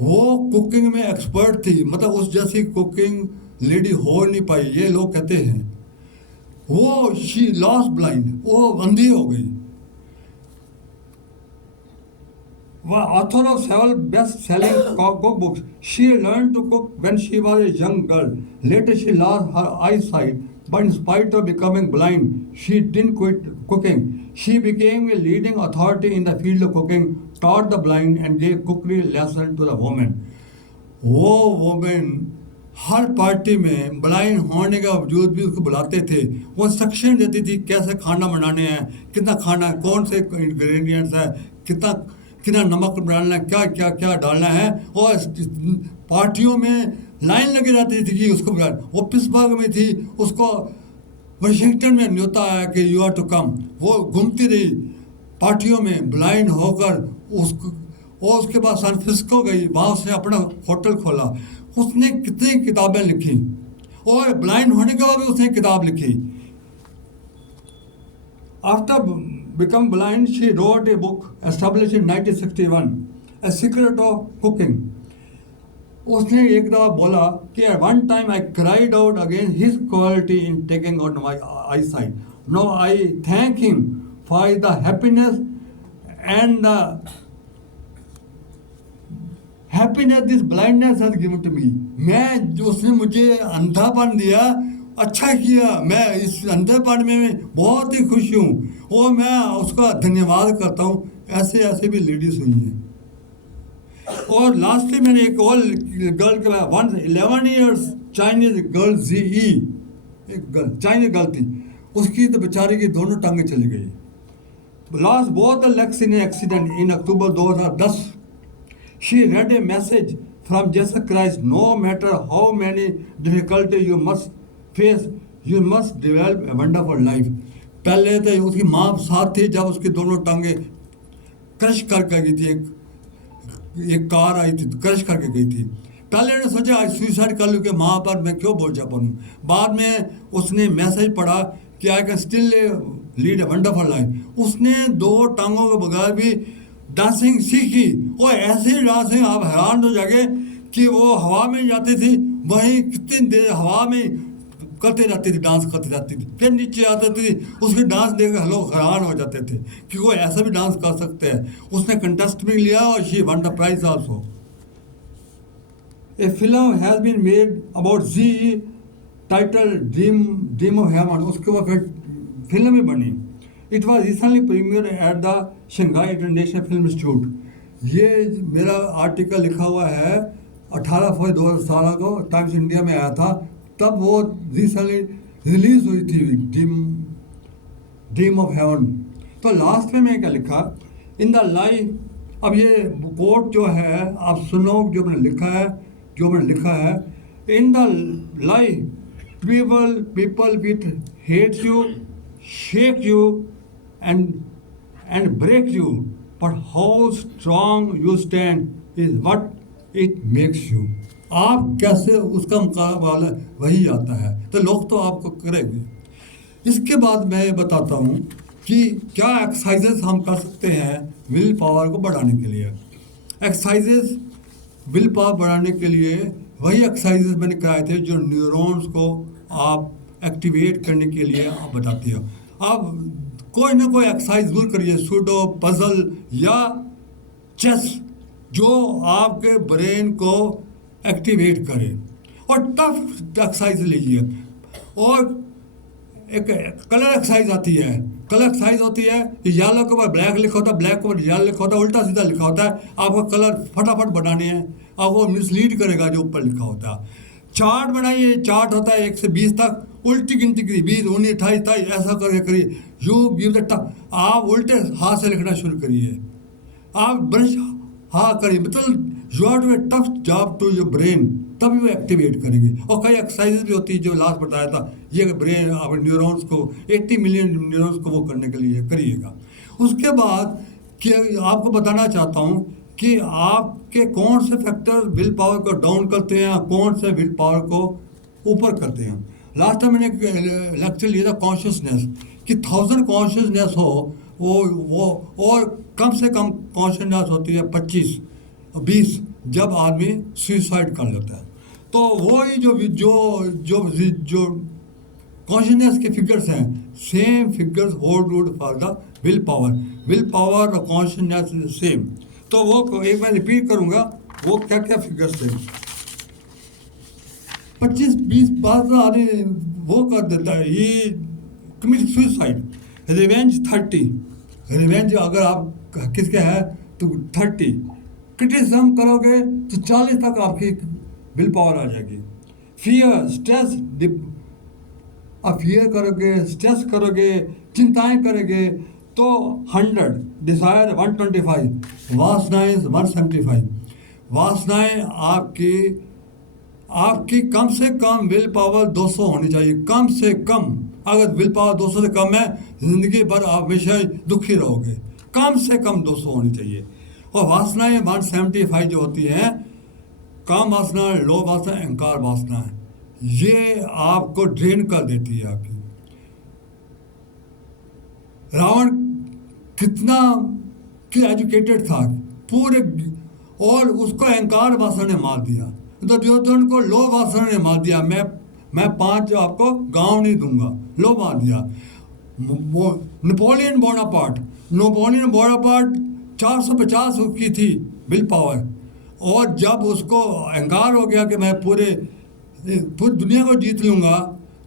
वो कुकिंग में एक्सपर्ट थी, मतलब उस जैसी कुकिंग लेडी हो नहीं पाई ये लोग कहते हैं। वो शी लॉस्ट ब्लाइंड, वो अंधी हो गई। Author of several best-selling cookbooks, she learned to cook when she was a young girl. Later, she lost her eyesight, but in spite of becoming blind, she didn't quit cooking. She became a leading authority in the field of cooking, taught the blind, and gave cookery lessons to the women. वो women हर party में blind होने के बावजूद भी उसको बुलाते थे, वो इंस्ट्रक्शन देती थी कैसे खाना बनाने हैं, कितना खाना है, कौन से इंग्रेडिएंट्स है, कितना नमक डालना है, क्या क्या क्या डालना है। और पार्टियों में लाइन लगी रहती थी कि उसको बुला। वो पिट्सबर्ग में थी, उसको वाशिंगटन में न्योता है कि यू आर टू कम। वो घूमती रही पार्टियों में ब्लाइंड होकर उसको, और उसके बाद सैन फ्रांसिस्को गई, वहाँ उसने अपना होटल खोला। उसने कितनी किताबें लिखी और ब्लाइंड होने के बाद भी उसने किताब लिखी। After become blind, she wrote a book established in 1961, A Secret of Cooking. उसने एक दफ़ा बोला कि one time I cried out against his cruelty in taking out my eyesight. Now I thank him for the happiness and the happiness this blindness has given to me. मैं जो उसने मुझे अंधापन दिया, अच्छा किया, मैं इस अंधेपन में बहुत ही खुश हूँ और मैं उसका धन्यवाद करता हूँ। ऐसे ऐसे भी लेडीज हुई हैं। और लास्टली मैंने एक और गर्ल के बाद 11 years चाइनीज गर्ल ZE, एक गर्ल चाइनीज गर्ल थी, उसकी तो बेचारी की दोनों टांगें चली गई। Lost both the legs in accident in October 2010। She read a message from Jesus Christ, no matter how many difficulty you must face, you must develop a wonderful life. पहले तो उसकी माँ साथ थी जब उसकी दोनों टांगे क्रश करके गई थी, एक कार आई थी क्रश करके गई थी। पहले ने सोचा आज सुसाइड कर लूँ कि माँ पर मैं क्यों बोझा बनूँ। बाद में उसने मैसेज पढ़ा कि I can still lead A wonderful life. उसने दो टांगों के बगैर भी डांसिंग सीखी और ऐसे डांसिंग आप हैरान हो जाएंगे कि वो हवा में जाती थी, वहीं कितनी देर हवा में करते रहती थी, डांस करती रहती थी, फिर नीचे आती थी, उसके डांस देख कर लोग हैरान हो जाते थे कि वो ऐसा भी डांस कर सकते हैं। उसने कंटेस्ट में लिया और she won the prize also. A film has been made about ZE title dream of heaven, उसके बाद फिर फिल्म भी बनी। It was recently premiere at the Shanghai International Film Institute. ये मेरा आर्टिकल लिखा हुआ है 18 फरवरी 2017 को टाइम्स इंडिया में आया था, तब वो रिसेंटली रिलीज हुई थी ड्रीम ऑफ हेवन। तो लास्ट में मैं क्या लिखा इन द लाइफ। अब ये कोट जो है आप सुनो जो मैंने लिखा है in the life people with hate you, shake you and break you, but how strong you stand is what it makes you. आप कैसे उसका मुकाबला वही आता है, तो लोग तो आपको करेंगे। इसके बाद मैं ये बताता हूँ कि क्या एक्सरसाइजेस हम कर सकते हैं विल पावर को बढ़ाने के लिए। एक्सरसाइजेस विल पावर बढ़ाने के लिए वही एक्सरसाइजेस मैंने कराए थे जो न्यूरॉन्स को आप एक्टिवेट करने के लिए आप बताती हो। आप कोई ना कोई एक्सरसाइज जरूर करिए, सूडो, पजल या चेस, जो आपके ब्रेन को एक्टिवेट करे। और टफ एक्सरसाइज लीजिए। और एक कलर एक्सरसाइज आती है। कलर एक्सरसाइज होती है, येलो के ऊपर ब्लैक लिखा होता है, ब्लैक के ऊपर येलो लिखा होता है, उल्टा सीधा लिखा होता है। आपको कलर फटाफट बनाने हैं, आपको मिसलीड करेगा जो ऊपर लिखा होता है। चार्ट बनाइए, चार्ट होता है 1 से 20 तक, उल्टी गिनती करिए, 20, 19, 28, 23, ऐसा करके करिए। You give the tough. आप उल्टे हाथ से लिखना शुरू करिए, आप ब्रश हाँ करिए, मतलब you have to a tough job to your brain, तभी वो एक्टिवेट करेंगे। और कई एक्सरसाइजेज भी होती है जो लास्ट बताया था, ये ब्रेन अपने न्यूरॉन्स को 80 मिलियन न्यूरॉन्स को वो करने के लिए करिएगा। उसके बाद कि आपको बताना चाहता हूँ कि आपके कौन से फैक्टर विल पावर को डाउन करते हैं, कौन से विल पावर को ऊपर करते हैं। लास्ट टाइम मैंने एक लेक्चर लिया था कॉन्शियसनेस, कि 1000 कॉन्शियसनेस हो वो और कम से कम कॉन्शियसनेस होती है 25-20 जब आदमी सुसाइड कर लेता है। तो वही जो कॉन्शियसनेस के फिगर्स हैं, same figures hold good for the will power और कॉन्शियसनेस सेम। तो वो एक बार रिपीट करूंगा, वो क्या क्या फिगर्स थे। 25-20 बार आदमी वो कर देता है, ये कमिट सुसाइड। रिवेंज 30, रिवेंज अगर आप किसके है तो 30। क्रिटिसिज्म करोगे तो 40 तक आपकी विल पावर आ जाएगी। फियर, स्ट्रेस, आप फियर करोगे, स्ट्रेस करोगे, चिंताएं करोगे तो 100, डिजायर 125, वासनाएं 175। वासनाएं आपकी कम से कम विल पावर 200 होनी चाहिए, कम से कम। अगर विल पावर 200 से कम है, जिंदगी भर आप हमेशा दुखी रहोगे। कम से कम 200 होनी चाहिए। और वासनाएं 175 जो होती हैं, काम वासना, लो वासना, अहंकार वासना है, ये आपको ड्रेन कर देती है आपकी। रावण कितना एजुकेटेड था पूरे, और उसको अहंकार वासना ने मार दिया। तो दुर्योधन को लो वासना ने मार दिया, मैं 5 आपको गांव नहीं दूंगा, लो मार दिया। नेपोलियन बोनापार्ट 450 की थी विल पावर, और जब उसको अहंकार हो गया कि मैं पूरी दुनिया को जीत लूंगा,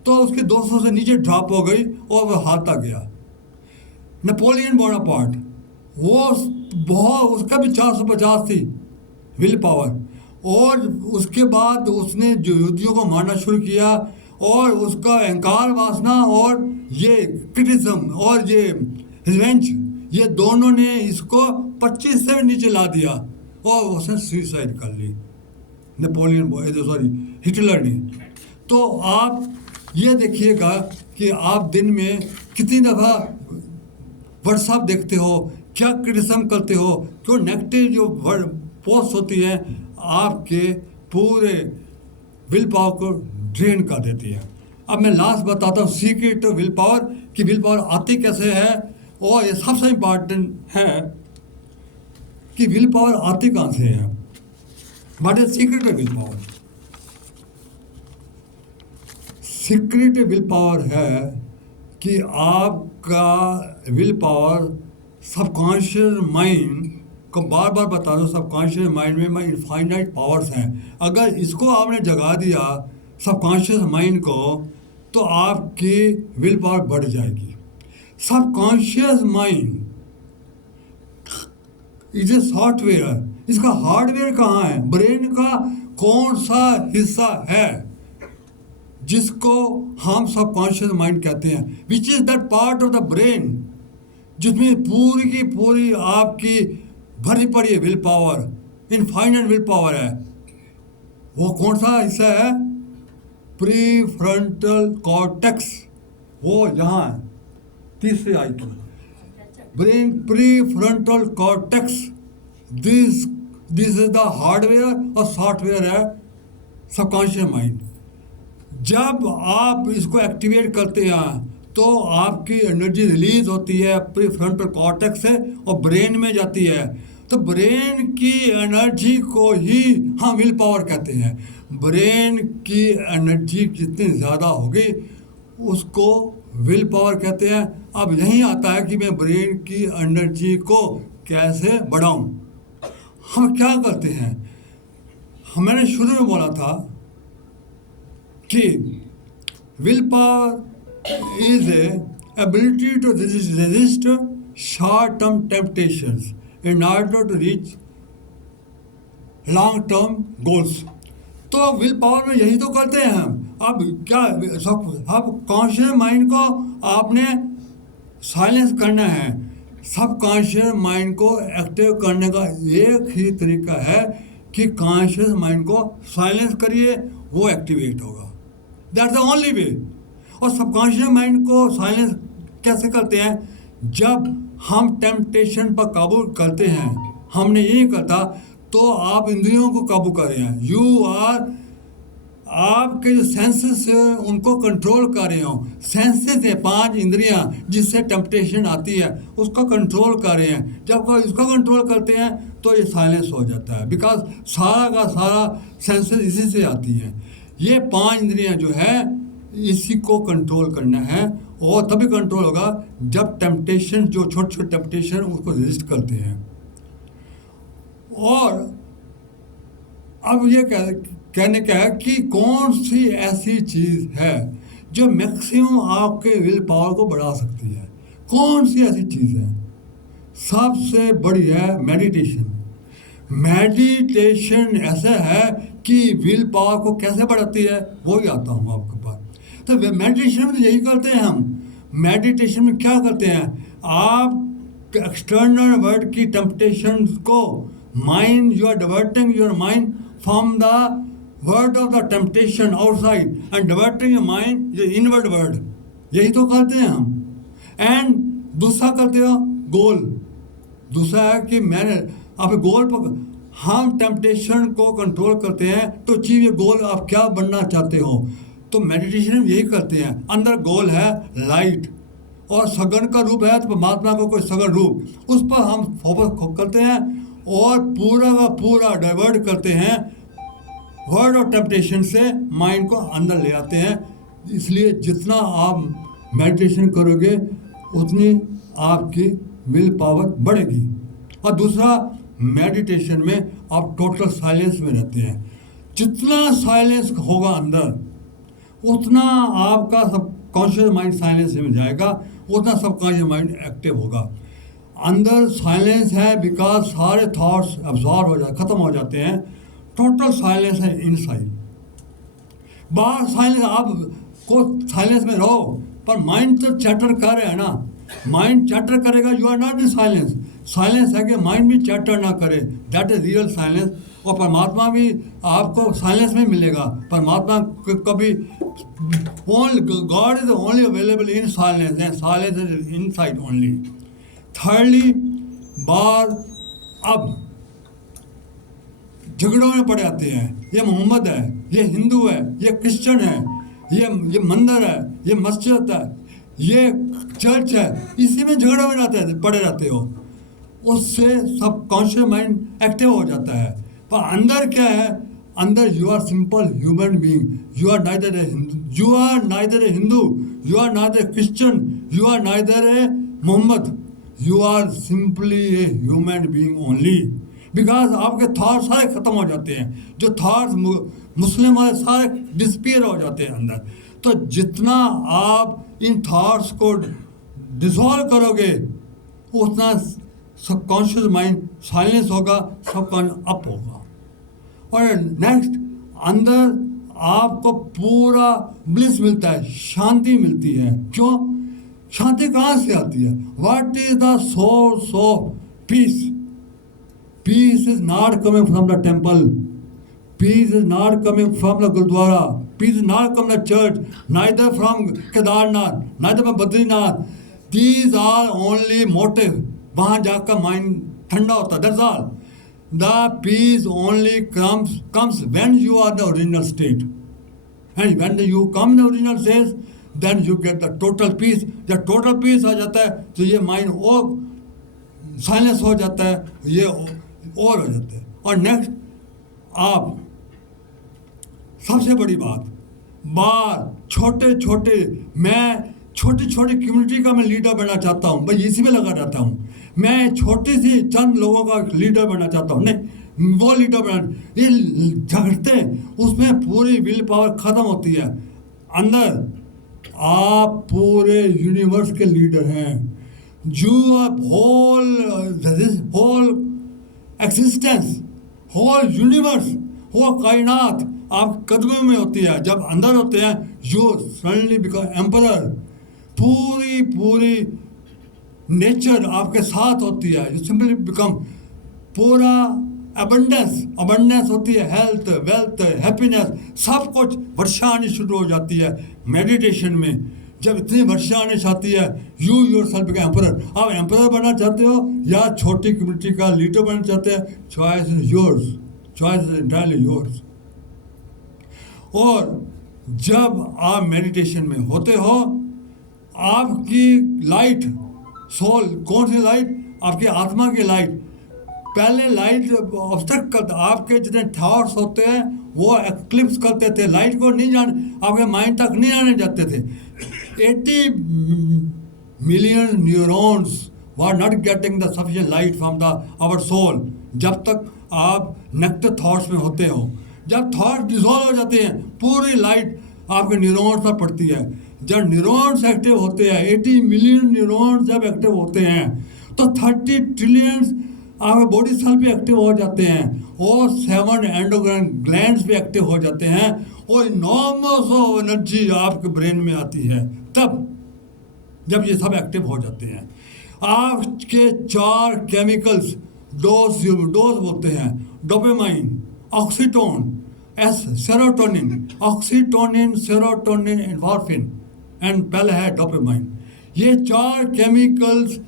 तो उसके 200 से नीचे ड्रॉप हो गई और वो हारता गया। नेपोलियन बोनापार्ट, उसका भी 450 थी विल पावर, और उसके बाद उसने जो युद्धियों को मारना शुरू किया, और उसका अहंकार वासना और ये क्रिटिसिज्म और ये रिवेंज, ये दोनों ने इसको 25 से नीचे ला दिया और उसने सुसाइड कर ली, हिटलर ने। तो आप ये देखिएगा कि आप दिन में कितनी दफ़ा व्हाट्सएप देखते हो, क्या क्रिटिसिज्म करते हो, क्यों नेगेटिव जो पोस्ट होती है आपके पूरे विल पावर को ड्रेन कर देती है। अब मैं लास्ट बताता हूँ सीक्रेट विल पावर, कि विल पावर आती कैसे है, और ये सबसे इम्पॉर्टेंट है कि विल पावर आती कहाँ से है। What is secret will power? Secret will power है कि आपका विल पावर सबकॉन्शियस माइंड को, बार बार बता दो, सबकॉन्शियस माइंड में इनफाइनाइट पावर्स हैं। अगर इसको आपने जगा दिया सबकॉन्शियस माइंड को, तो आपकी विल पावर बढ़ जाएगी। Subconscious mind is a software, इसका हार्डवेयर कहाँ है? ब्रेन का कौन सा हिस्सा है जिसको हम सबकॉन्शियस माइंड कहते हैं, which is that part of the brain जिसमें पूरी की पूरी आपकी भरी पड़ी है will power, infinite will power है। वो कौन सा हिस्सा है? प्री फ्रंटल कॉर्टेक्स, वो यहाँ है, तीसरे icon, brain pre frontal cortex. This is the hardware और सॉफ्टवेयर है सबकॉन्शियस माइंड। जब आप इसको एक्टिवेट करते हैं तो आपकी एनर्जी रिलीज होती है प्रीफ्रंटल कॉर्टेक्स से और ब्रेन में जाती है। तो ब्रेन की एनर्जी को ही हम विल पावर कहते हैं। ब्रेन की एनर्जी जितनी ज़्यादा होगी उसको विल पावर कहते हैं। अब यही आता है कि मैं ब्रेन की एनर्जी को कैसे बढ़ाऊं। हम क्या करते हैं, मैंने शुरू में बोला था कि will power is a ability to resist short term temptations in order to reach long term goals. तो विल पावर में यही तो करते हैं हम। अब क्या अब कॉन्शियस माइंड को आपने साइलेंस करना है। सब कॉन्शियस माइंड को एक्टिव करने का एक ही तरीका है कि कॉन्शियस माइंड को साइलेंस करिए, वो एक्टिवेट होगा। That's the only way. और सबकॉन्शियस माइंड को साइलेंस कैसे करते हैं? जब हम टेम्पटेशन पर काबू करते हैं। हमने ये करता तो आप इंद्रियों को काबू कर रहे हैं। यू आर आपके जो सेंसेस है उनको कंट्रोल कर रहे हो। सेंसेस है 5 इंद्रियां जिससे टेम्पटेशन आती है उसको कंट्रोल कर रहे हैं। जब इसको कंट्रोल करते हैं तो ये साइलेंस हो जाता है, बिकॉज सारा का सारा सेंसेस इसी से आती है। ये 5 इंद्रियां जो है इसी को कंट्रोल करना है और तभी कंट्रोल होगा जब टेम्पटेशन, जो छोटे छोटे टेम्पटेशन उसको रेजिस्ट करते हैं। और अब ये कहने का है कि कौन सी ऐसी चीज़ है जो मैक्सिमम आपके विल पावर को बढ़ा सकती है? कौन सी ऐसी चीज़ है? सबसे बड़ी है मेडिटेशन। मेडिटेशन ऐसा है कि विल पावर को कैसे बढ़ाती है वो ही आता हूँ आपके पास। तो मेडिटेशन में तो यही करते हैं हम। मेडिटेशन में क्या करते हैं, आप एक्सटर्नल वर्ल्ड की टेम्पटेशन को mind, you are diverting your mind from the word of the temptation outside and diverting your mind inward word. यही तो करते हैं हम। एंड दूसरा करते हो गोल। दूसरा है कि मैंने आप गोल पर हम टेम्पटेशन को कंट्रोल करते हैं तो अचीव ये गोल आप क्या बनना चाहते हो। तो मेडिटेशन में यही करते हैं। अंदर गोल है लाइट और सगन का रूप है तो परमात्मा का कोई सगन रूप, उस पर हम फोकस करते हैं और पूरा का पूरा डाइवर्ट करते हैं वर्ड और टेम्पटेशन से माइंड को अंदर ले आते हैं। इसलिए जितना आप मेडिटेशन करोगे उतनी आपकी विल पावर बढ़ेगी। और दूसरा, मेडिटेशन में आप टोटल साइलेंस में रहते हैं। जितना साइलेंस होगा अंदर उतना आपका सबकॉन्शियस माइंड साइलेंस में जाएगा, उतना सबकॉन्शियस माइंड एक्टिव होगा। अंदर साइलेंस है बिकॉज सारे थॉट्स अब्जॉर्व हो जाते, खत्म हो जाते हैं। टोटल साइलेंस है इनसाइड। बाहर साइलेंस, आप को साइलेंस में रहो पर माइंड तो चैटर कर रहे हैं ना। माइंड चैटर करेगा, you are not in silence. Silence है कि माइंड भी चैटर ना करे, दैट इज रियल साइलेंस। और परमात्मा भी आपको साइलेंस में मिलेगा। परमात्मा कभी God is only available in silence and silence is inside only. Thirdly, बार अब झगड़ों में पड़ जाते हैं। ये मोहम्मद है, ये हिंदू है, ये क्रिश्चियन है, ये मंदिर है, ये मस्जिद है, ये चर्च है, इसी में झगड़ों में पड़े रहते हो। उससे सबकॉन्शियस माइंड एक्टिव हो जाता है। पर अंदर क्या है? अंदर you are simple human being. You are neither a Hindu, you are neither a Hindu, you are neither a Christian, you are neither a Mohammed, you are simply a human being only. Because आपके thought सारे खत्म हो जाते हैं। जो thoughts मुस्लिम वाले सारे डिस्पियर हो जाते हैं अंदर। तो जितना आप इन थॉट्स को डिसॉल्व करोगे उतना सबकॉन्शियस माइंड साइलेंस होगा, सबकॉन्शियस अप होगा। और नेक्स्ट, अंदर आपको पूरा ब्लिस मिलता है, शांति मिलती है। क्यों? शांति कहाँ से आती है? What is the source of peace? Peace is not coming from the temple, peace is not coming from the gurudwara, peace is not coming the church, neither from Kedarnath, neither from Badrinath. These are only motive. वहाँ जाकर mind ठंडा होता है, that's all. The peace only comes when you are the original state. And when you come in the original state, then you get the total peace. जब total peace आ जाता है तो ये माइंड और साइलेंस हो जाता है, ये और हो जाता है। और नेक्स्ट, आप सबसे बड़ी बात छोटे छोटे, मैं छोटी छोटी कम्युनिटी का मैं लीडर बनना चाहता हूँ, भाई इसी में लगा रहता हूँ। मैं छोटी सी चंद लोगों का लीडर बनना चाहता हूँ, नहीं वो लीडर बना, ये झगड़ते हैं उसमें पूरी विल पावर खत्म होती है। अंदर आप पूरे यूनिवर्स के लीडर हैं। You are whole existence, whole universe, वो कायनात आप कदमों में होती है। जब अंदर होते हैं यू सडनली बिकम एम्परर। पूरी नेचर आपके साथ होती है, यू सिंपली बिकम पूरा अबंडेंस होती है, हेल्थ, वेल्थ, हैप्पीनेस, सब कुछ वर्षा आनी शुरू हो जाती है मेडिटेशन में। जब इतनी वर्षा आने आती है, यू योरसेल्फ बिकम एम्परर। आप एम्परर बनना चाहते हो या छोटी कम्युनिटी का लीडर बनना चाहते हैं, choice is yours, choice is entirely yours. और जब आप मेडिटेशन में होते हो, आपकी लाइट, सोल, कौन सी लाइट? आपकी आत्मा की लाइट। पहले लाइट ऑब्स्ट्रक्ट करता, आपके जितने थॉट्स होते हैं वो एक्लिप्स करते थे, लाइट को नहीं जाने, आपके माइंड तक नहीं आने जाते थे। 80 million neurons were not getting the sufficient light from the our soul, जब तक आप नेगेटिव थॉट्स में होते हो। जब थॉट डिसॉल्व हो जाते हैं, पूरी लाइट आपके न्यूरॉन्स पर पड़ती है। जब न्यूरॉन्स एक्टिव होते हैं, 80 मिलियन न्यूरॉन्स जब एक्टिव होते हैं, तो 30 ट्रिलियंस आपके बॉडी सेल भी एक्टिव हो जाते हैं, और 7 एंडोक्राइन ग्लैंड्स भी एक्टिव हो जाते हैं, और इनॉर्मस ऑफ एनर्जी आपके ब्रेन में आती है। तब जब ये सब एक्टिव हो जाते हैं, आपके 4 केमिकल्स डोज बोलते हैं, dopamine, oxytocin, serotonin, oxytocin, serotonin, endorphin, and पहले है डोपामाइन। ये 4 केमिकल्स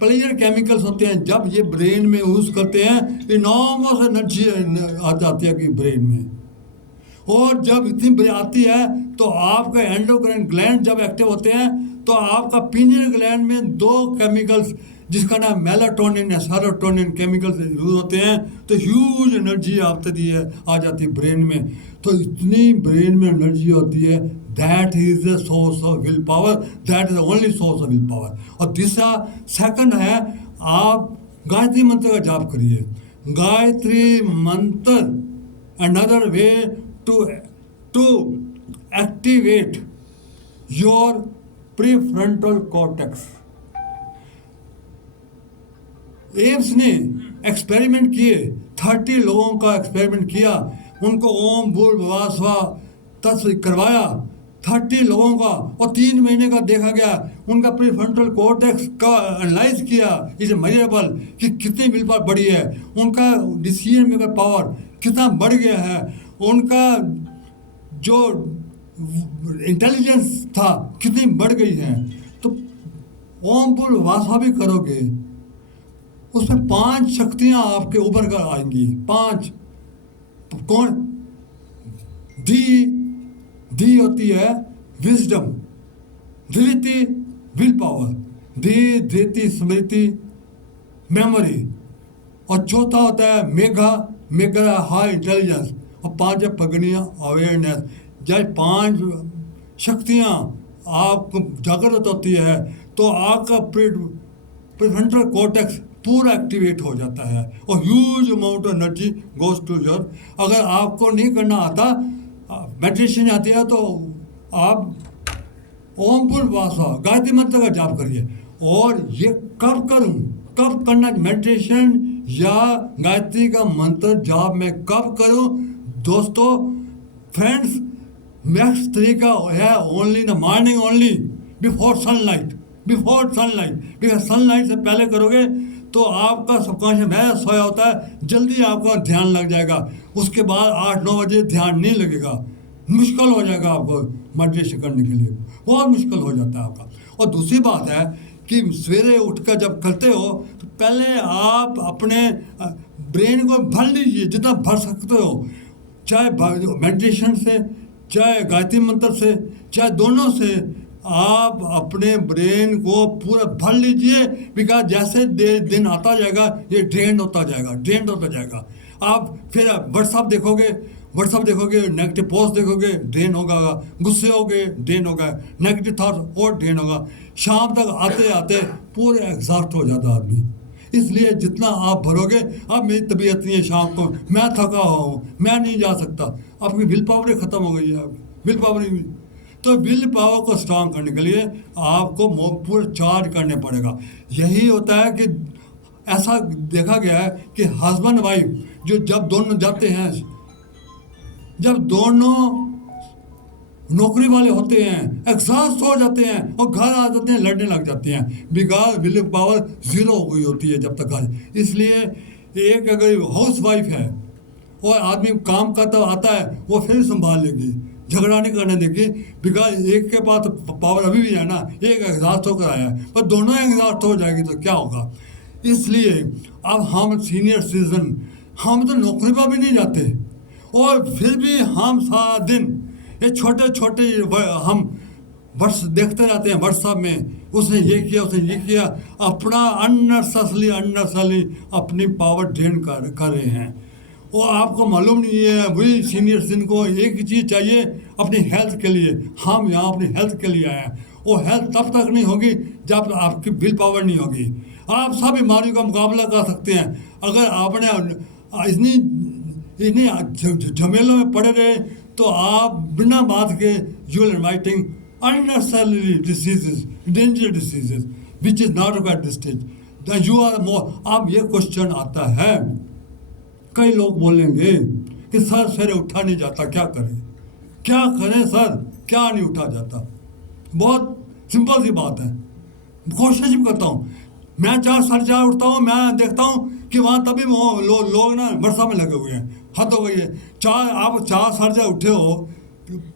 प्लेयर केमिकल्स होते हैं। जब ये ब्रेन में यूज करते हैं, इनॉर्मस एनर्जी आ जाती है कि ब्रेन में, और जब इतनी आती है तो आपका एंडोक्राइन ग्लैंड जब एक्टिव होते हैं, तो आपका पीनियल ग्लैंड में 2 केमिकल्स जिसका नाम मेलाटोनिन या सेरोटोनिन केमिकल्स यूज होते हैं, तो ह्यूज एनर्जी आती है, आ जाती है ब्रेन में। तो इतनी ब्रेन में एनर्जी होती है, that is the source of will power, that is the only source of will power. और तीसरा सेकंड है, आप गायत्री मंत्र का जाप करिए। Gayatri mantra another way to activate your prefrontal cortex. AIIMS ने एक्सपेरिमेंट किए, 30 लोगों का एक्सपेरिमेंट किया, उनको ओम भूर्भुवः स्वः तत्सवितुर्वरेण्यं करवाया 30 लोगों का, और 3 महीने का देखा गया उनका प्रीफ्रंटल कॉर्टेक्स का एनालाइज किया, इज मेजरेबल कि कितनी विल पावर बढ़ी है, उनका डिसीजन मेकर पावर कितना बढ़ गया है, उनका जो इंटेलिजेंस था कितनी बढ़ गई है। तो ओम भूर्भुवः स्वः भी करोगे, उसमें 5 शक्तियां आपके ऊपर कर आएंगी। 5 कौन? धी होती है wisdom, Dhriti will power, Dhriti Smriti memory, और चौथा होता है मेघा हाई इंटेलिजेंस, और 5 पगड़ियाँ अवेयरनेस। जब 5 शक्तियाँ आपको जागृत होती है, तो आपका प्रीफ्रंटल कॉर्टेक्स पूरा एक्टिवेट हो जाता है, और huge amount of energy goes to your. अगर आपको नहीं करना आता, मेडिटेशन आती है, तो आप ओम भूर्भुवः स्वः गायत्री मंत्र का जाप करिए। और ये कब करूं, कब करना मेडिटेशन या गायत्री का मंत्र जाप में कब करूं? दोस्तों, फ्रेंड्स, नेक्स्ट तरीका है only in the morning, only before sunlight, because sunlight से पहले करोगे तो आपका सबकॉन्शियस में सोया होता है, जल्दी आपका ध्यान लग जाएगा। उसके बाद 8-9 बजे ध्यान नहीं लगेगा, मुश्किल हो जाएगा आपको मेडिटेशन करने के लिए, बहुत मुश्किल हो जाता है आपका। और दूसरी बात है कि सवेरे उठकर जब करते हो, तो पहले आप अपने ब्रेन को भर लीजिए जितना भर सकते हो, चाहे मेडिटेशन से चाहे गायत्री मंत्र से, चाहे दोनों से आप अपने ब्रेन को पूरा भर लीजिए। बिकॉज जैसे दिन आता जाएगा ये ड्रेन होता जाएगा। आप फिर व्हाट्सअप देखोगे नेगेटिव पोस्ट देखोगे, ड्रेन होगा, गुस्से होगे, ड्रेन होगा, नेगेटिव थॉट और ड्रेन होगा। शाम तक आते आते पूरे एग्जॉस्ट हो जाता आदमी। इसलिए जितना आप भरोगे, अब मेरी तबीयत नहीं है, शाम को मैं थका हुआ हूँ, मैं नहीं जा सकता, आपकी विल पावर ही ख़त्म हो गई है। विल पावर ही, तो विल पावर को स्ट्रांग करने के लिए आपको पूरा चार्ज करने पड़ेगा। यही होता है कि ऐसा देखा गया है कि हस्बैंड वाइफ जो जब दोनों जाते हैं, जब दोनों नौकरी वाले होते हैं, एग्जॉस्ट हो जाते हैं और घर आ जाते हैं, लड़ने लग जाते हैं, बिकॉज विल पावर जीरो हो गई होती है जब तक आज। इसलिए एक अगर हाउस वाइफ है और आदमी काम करता आता है, वो फिर संभाल लेगी, झगड़ा नहीं करने देगी, बिकॉज एक के पास पावर अभी भी है ना, एक एग्जॉस्ट होकर आया है, पर दोनों एग्जॉस्ट हो जाएगी तो क्या होगा। इसलिए अब हम सीनियर सिटीजन, हम तो नौकरी पर भी नहीं जाते और फिर भी हम सारा दिन ये छोटे छोटे हम वर्ष देखते रहते हैं व्हाट्सएप में, उसने ये किया, उसने ये किया, अपना अननेसेसरली अपनी पावर ड्रेन कर रहे हैं। और आपको मालूम नहीं है, वही सीनियर सिटीजन को एक ही चीज़ चाहिए अपनी हेल्थ के लिए। हम यहाँ अपनी हेल्थ के लिए आए हैं, और हेल्थ तब तक नहीं होगी जब आपकी विल पावर नहीं होगी। आप सब बीमारियों का मुकाबला कर सकते हैं अगर आपने इतनी झमेलों में पड़े रहे, तो आप बिना बात के you will inviting unnecessary diseases, dangerous diseases, which is not at this stage. That you are more. अब ये क्वेश्चन आता है, कई लोग बोलेंगे कि सर सवेरे उठा नहीं जाता, क्या करें सर, क्या नहीं उठा जाता। बहुत सिंपल सी बात है, कोशिश भी करता हूँ मैं, 4 साढ़े 4 उठता हूँ, मैं देखता हूँ कि वहाँ तभी लोग ना वर्षा में लगे हुए हैं, हद हो गई है। आप 4 साढ़े 4 उठे हो,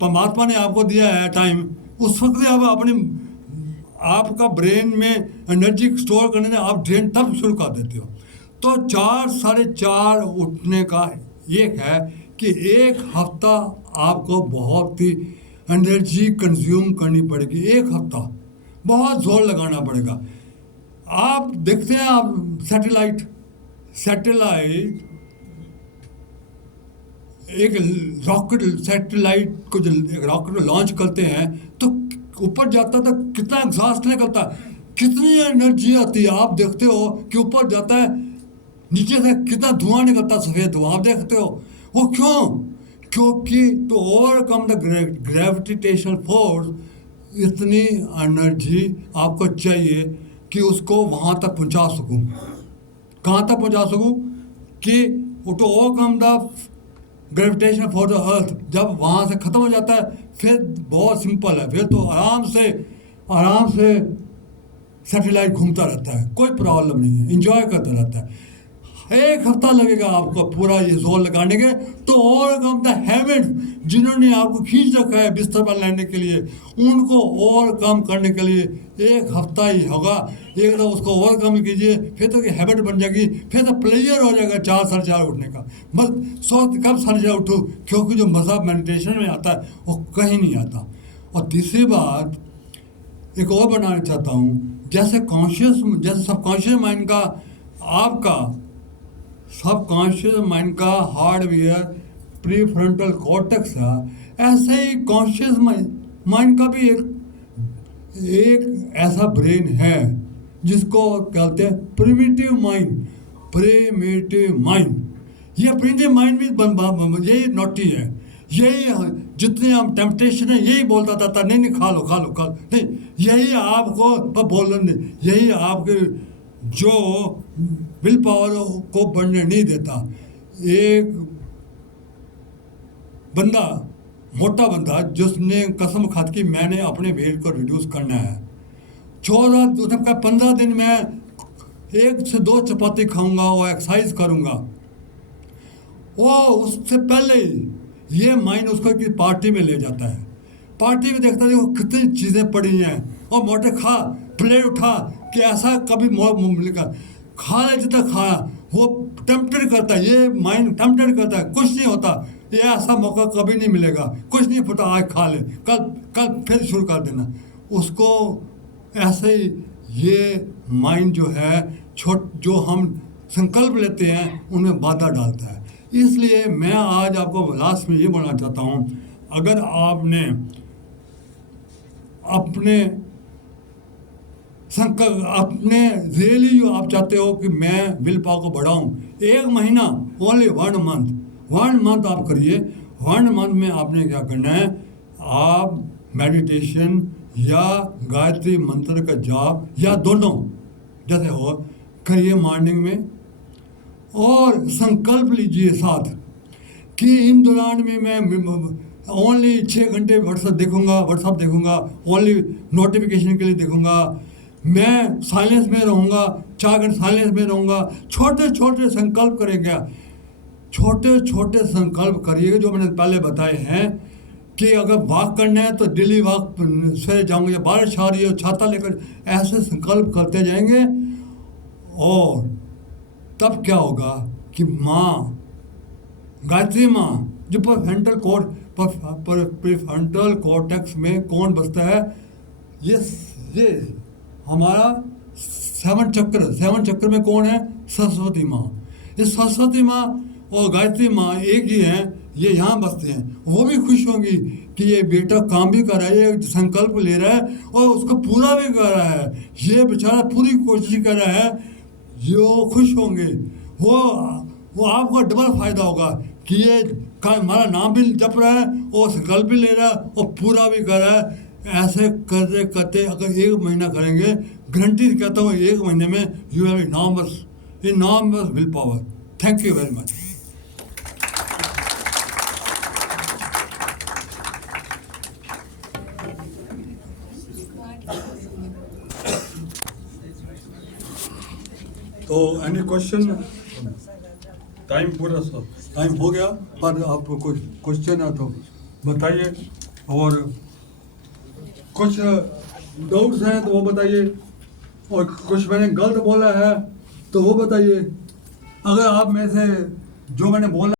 परमात्मा ने आपको दिया है टाइम, उस वक्त आप अपने आपका ब्रेन में एनर्जी स्टोर करने में आप ड्रेन तब शुरू कर देते हो। तो 4 साढ़े 4 उठने का एक है कि एक हफ्ता आपको बहुत ही एनर्जी कंज्यूम करनी पड़ेगी, एक हफ्ता बहुत जोर लगाना पड़ेगा। आप देखते हैं, आप सैटेलाइट एक रॉकेट सैटेलाइट को जो रॉकेट लॉन्च करते हैं तो ऊपर जाता था, कितना एग्जॉस्ट निकलता है, कितनी एनर्जी आती है। आप देखते हो कि ऊपर जाता है, नीचे से कितना धुआं निकलता, सफ़ेद धुआं, आप देखते हो। वो क्यों? क्योंकि to overcome the gravitational force इतनी एनर्जी आपको चाहिए कि उसको वहाँ तक पहुँचा सकूँ। कहाँ तक पहुँचा सकूँ? कि to overcome the gravitation for the earth. जब वहाँ से ख़त्म हो जाता है, फिर बहुत सिंपल है, फिर तो आराम से सैटेलाइट घूमता रहता है, कोई प्रॉब्लम नहीं है, इंजॉय करता रहता है। 1 हफ्ता लगेगा आपको पूरा ये जोर लगाने के, तो ओवरकम द हैबिट, जिन्होंने आपको खींच रखा है बिस्तर पर लेने के लिए, उनको ओवरकम करने के लिए 1 हफ्ता ही होगा। एक तो उसको ओवरकम कीजिए, फिर तो हैबिट बन जाएगी, फिर तो प्लेजर हो जाएगा 4 साढ़े 4 उठने का। बस सोच कब साढ़े 4 उठो, क्योंकि जो मज़ा मेडिटेशन में आता है वो कहीं नहीं आता। और तीसरी बात एक और बनाना चाहता हूँ, जैसे सबकॉन्शियस माइंड का, आपका सबकॉन्शियस माइंड का हार्डवेयर प्रीफ्रंटल कॉर्टेक्स है, ऐसे ही कॉन्शियस माइंड का भी एक ऐसा ब्रेन है जिसको कहते हैं प्रिमिटिव माइंड। ये प्रिमिटिव माइंड भी यही नोटी है, यही जितने हम टेम्पटेशन है यही बोलता था, नहीं खा लो नहीं, यही आपको बोलने, यही आपके जो विल पावर को बढ़ने नहीं देता। एक बंदा, मोटा बंदा, जिसने कसम खाती कि मैंने अपने वेट को रिड्यूस करना है, 15 दिन में 1 से 2 चपाती खाऊंगा और एक्सरसाइज करूंगा, वो उससे पहले ये माइंड उसको कि पार्टी में ले जाता है। पार्टी में देखता है वो कितनी चीज़ें पड़ी हैं, और मोटे खा, प्लेट उठा, कि ऐसा कभी मिलेगा, खा ले जितना खाया, वो टेम्पटेड करता है, ये माइंड टेम्पटेड करता है, कुछ नहीं होता, ये ऐसा मौका कभी नहीं मिलेगा, कुछ नहीं पता आज खा ले, कल कल फिर शुरू कर देना उसको। ऐसे ही ये माइंड जो है जो हम संकल्प लेते हैं उनमें बाधा डालता है। इसलिए मैं आज आपको लास्ट में ये बोलना चाहता हूँ, अगर आपने अपने संकल्प अपने रियली जो आप चाहते हो कि मैं विल पावर को बढ़ाऊं, 1 महीना ओनली 1 मंथ आप करिए। 1 मंथ में आपने क्या करना है, आप मेडिटेशन या गायत्री मंत्र का जाप या दोनों जैसे हो करिए मॉर्निंग में, और संकल्प लीजिए साथ कि इन दौरान में मैं ओनली 6 घंटे व्हाट्सअप देखूंगा, ओनली नोटिफिकेशन के लिए देखूंगा, मैं साइलेंस में रहूंगा, 4 घंटे साइलेंस में रहूंगा। छोटे छोटे संकल्प करेंगे, छोटे छोटे संकल्प करिएगा जो मैंने पहले बताए हैं कि अगर वॉक करना है तो डेली वॉक सवेरे जाऊंगा, या बारिश आ रही है छाता लेकर, ऐसे संकल्प करते जाएंगे। और तब क्या होगा कि माँ गायत्री माँ जो प्रीफ्रंटल कॉर्टेक्स में कौन बसता है, ये हमारा 7 चक्र में कौन है, सरस्वती माँ। ये सरस्वती माँ और गायत्री माँ एक ही हैं, ये यहाँ बसते हैं। वो भी खुश होंगी कि ये बेटा काम भी कर रहा है, ये संकल्प ले रहा है और उसको पूरा भी कर रहा है, ये बेचारा पूरी कोशिश कर रहा है, ये खुश होंगे। वो आपको डबल फायदा होगा कि ये हमारा नाम भी जप रहा है और संकल्प भी ले रहा है और पूरा भी कर रहा है। ऐसे करते करते अगर 1 महीना करेंगे, गारंटी कहता हूँ 1 महीने में you have enormous will power. Thank you very much. तो एनी क्वेश्चन? टाइम पूरा सब टाइम हो गया, पर आपको कुछ क्वेश्चन है तो बताइए, और कुछ डाउट्स हैं तो वो बताइए, और कुछ मैंने गलत बोला है तो वो बताइए। अगर आप में से जो मैंने बोला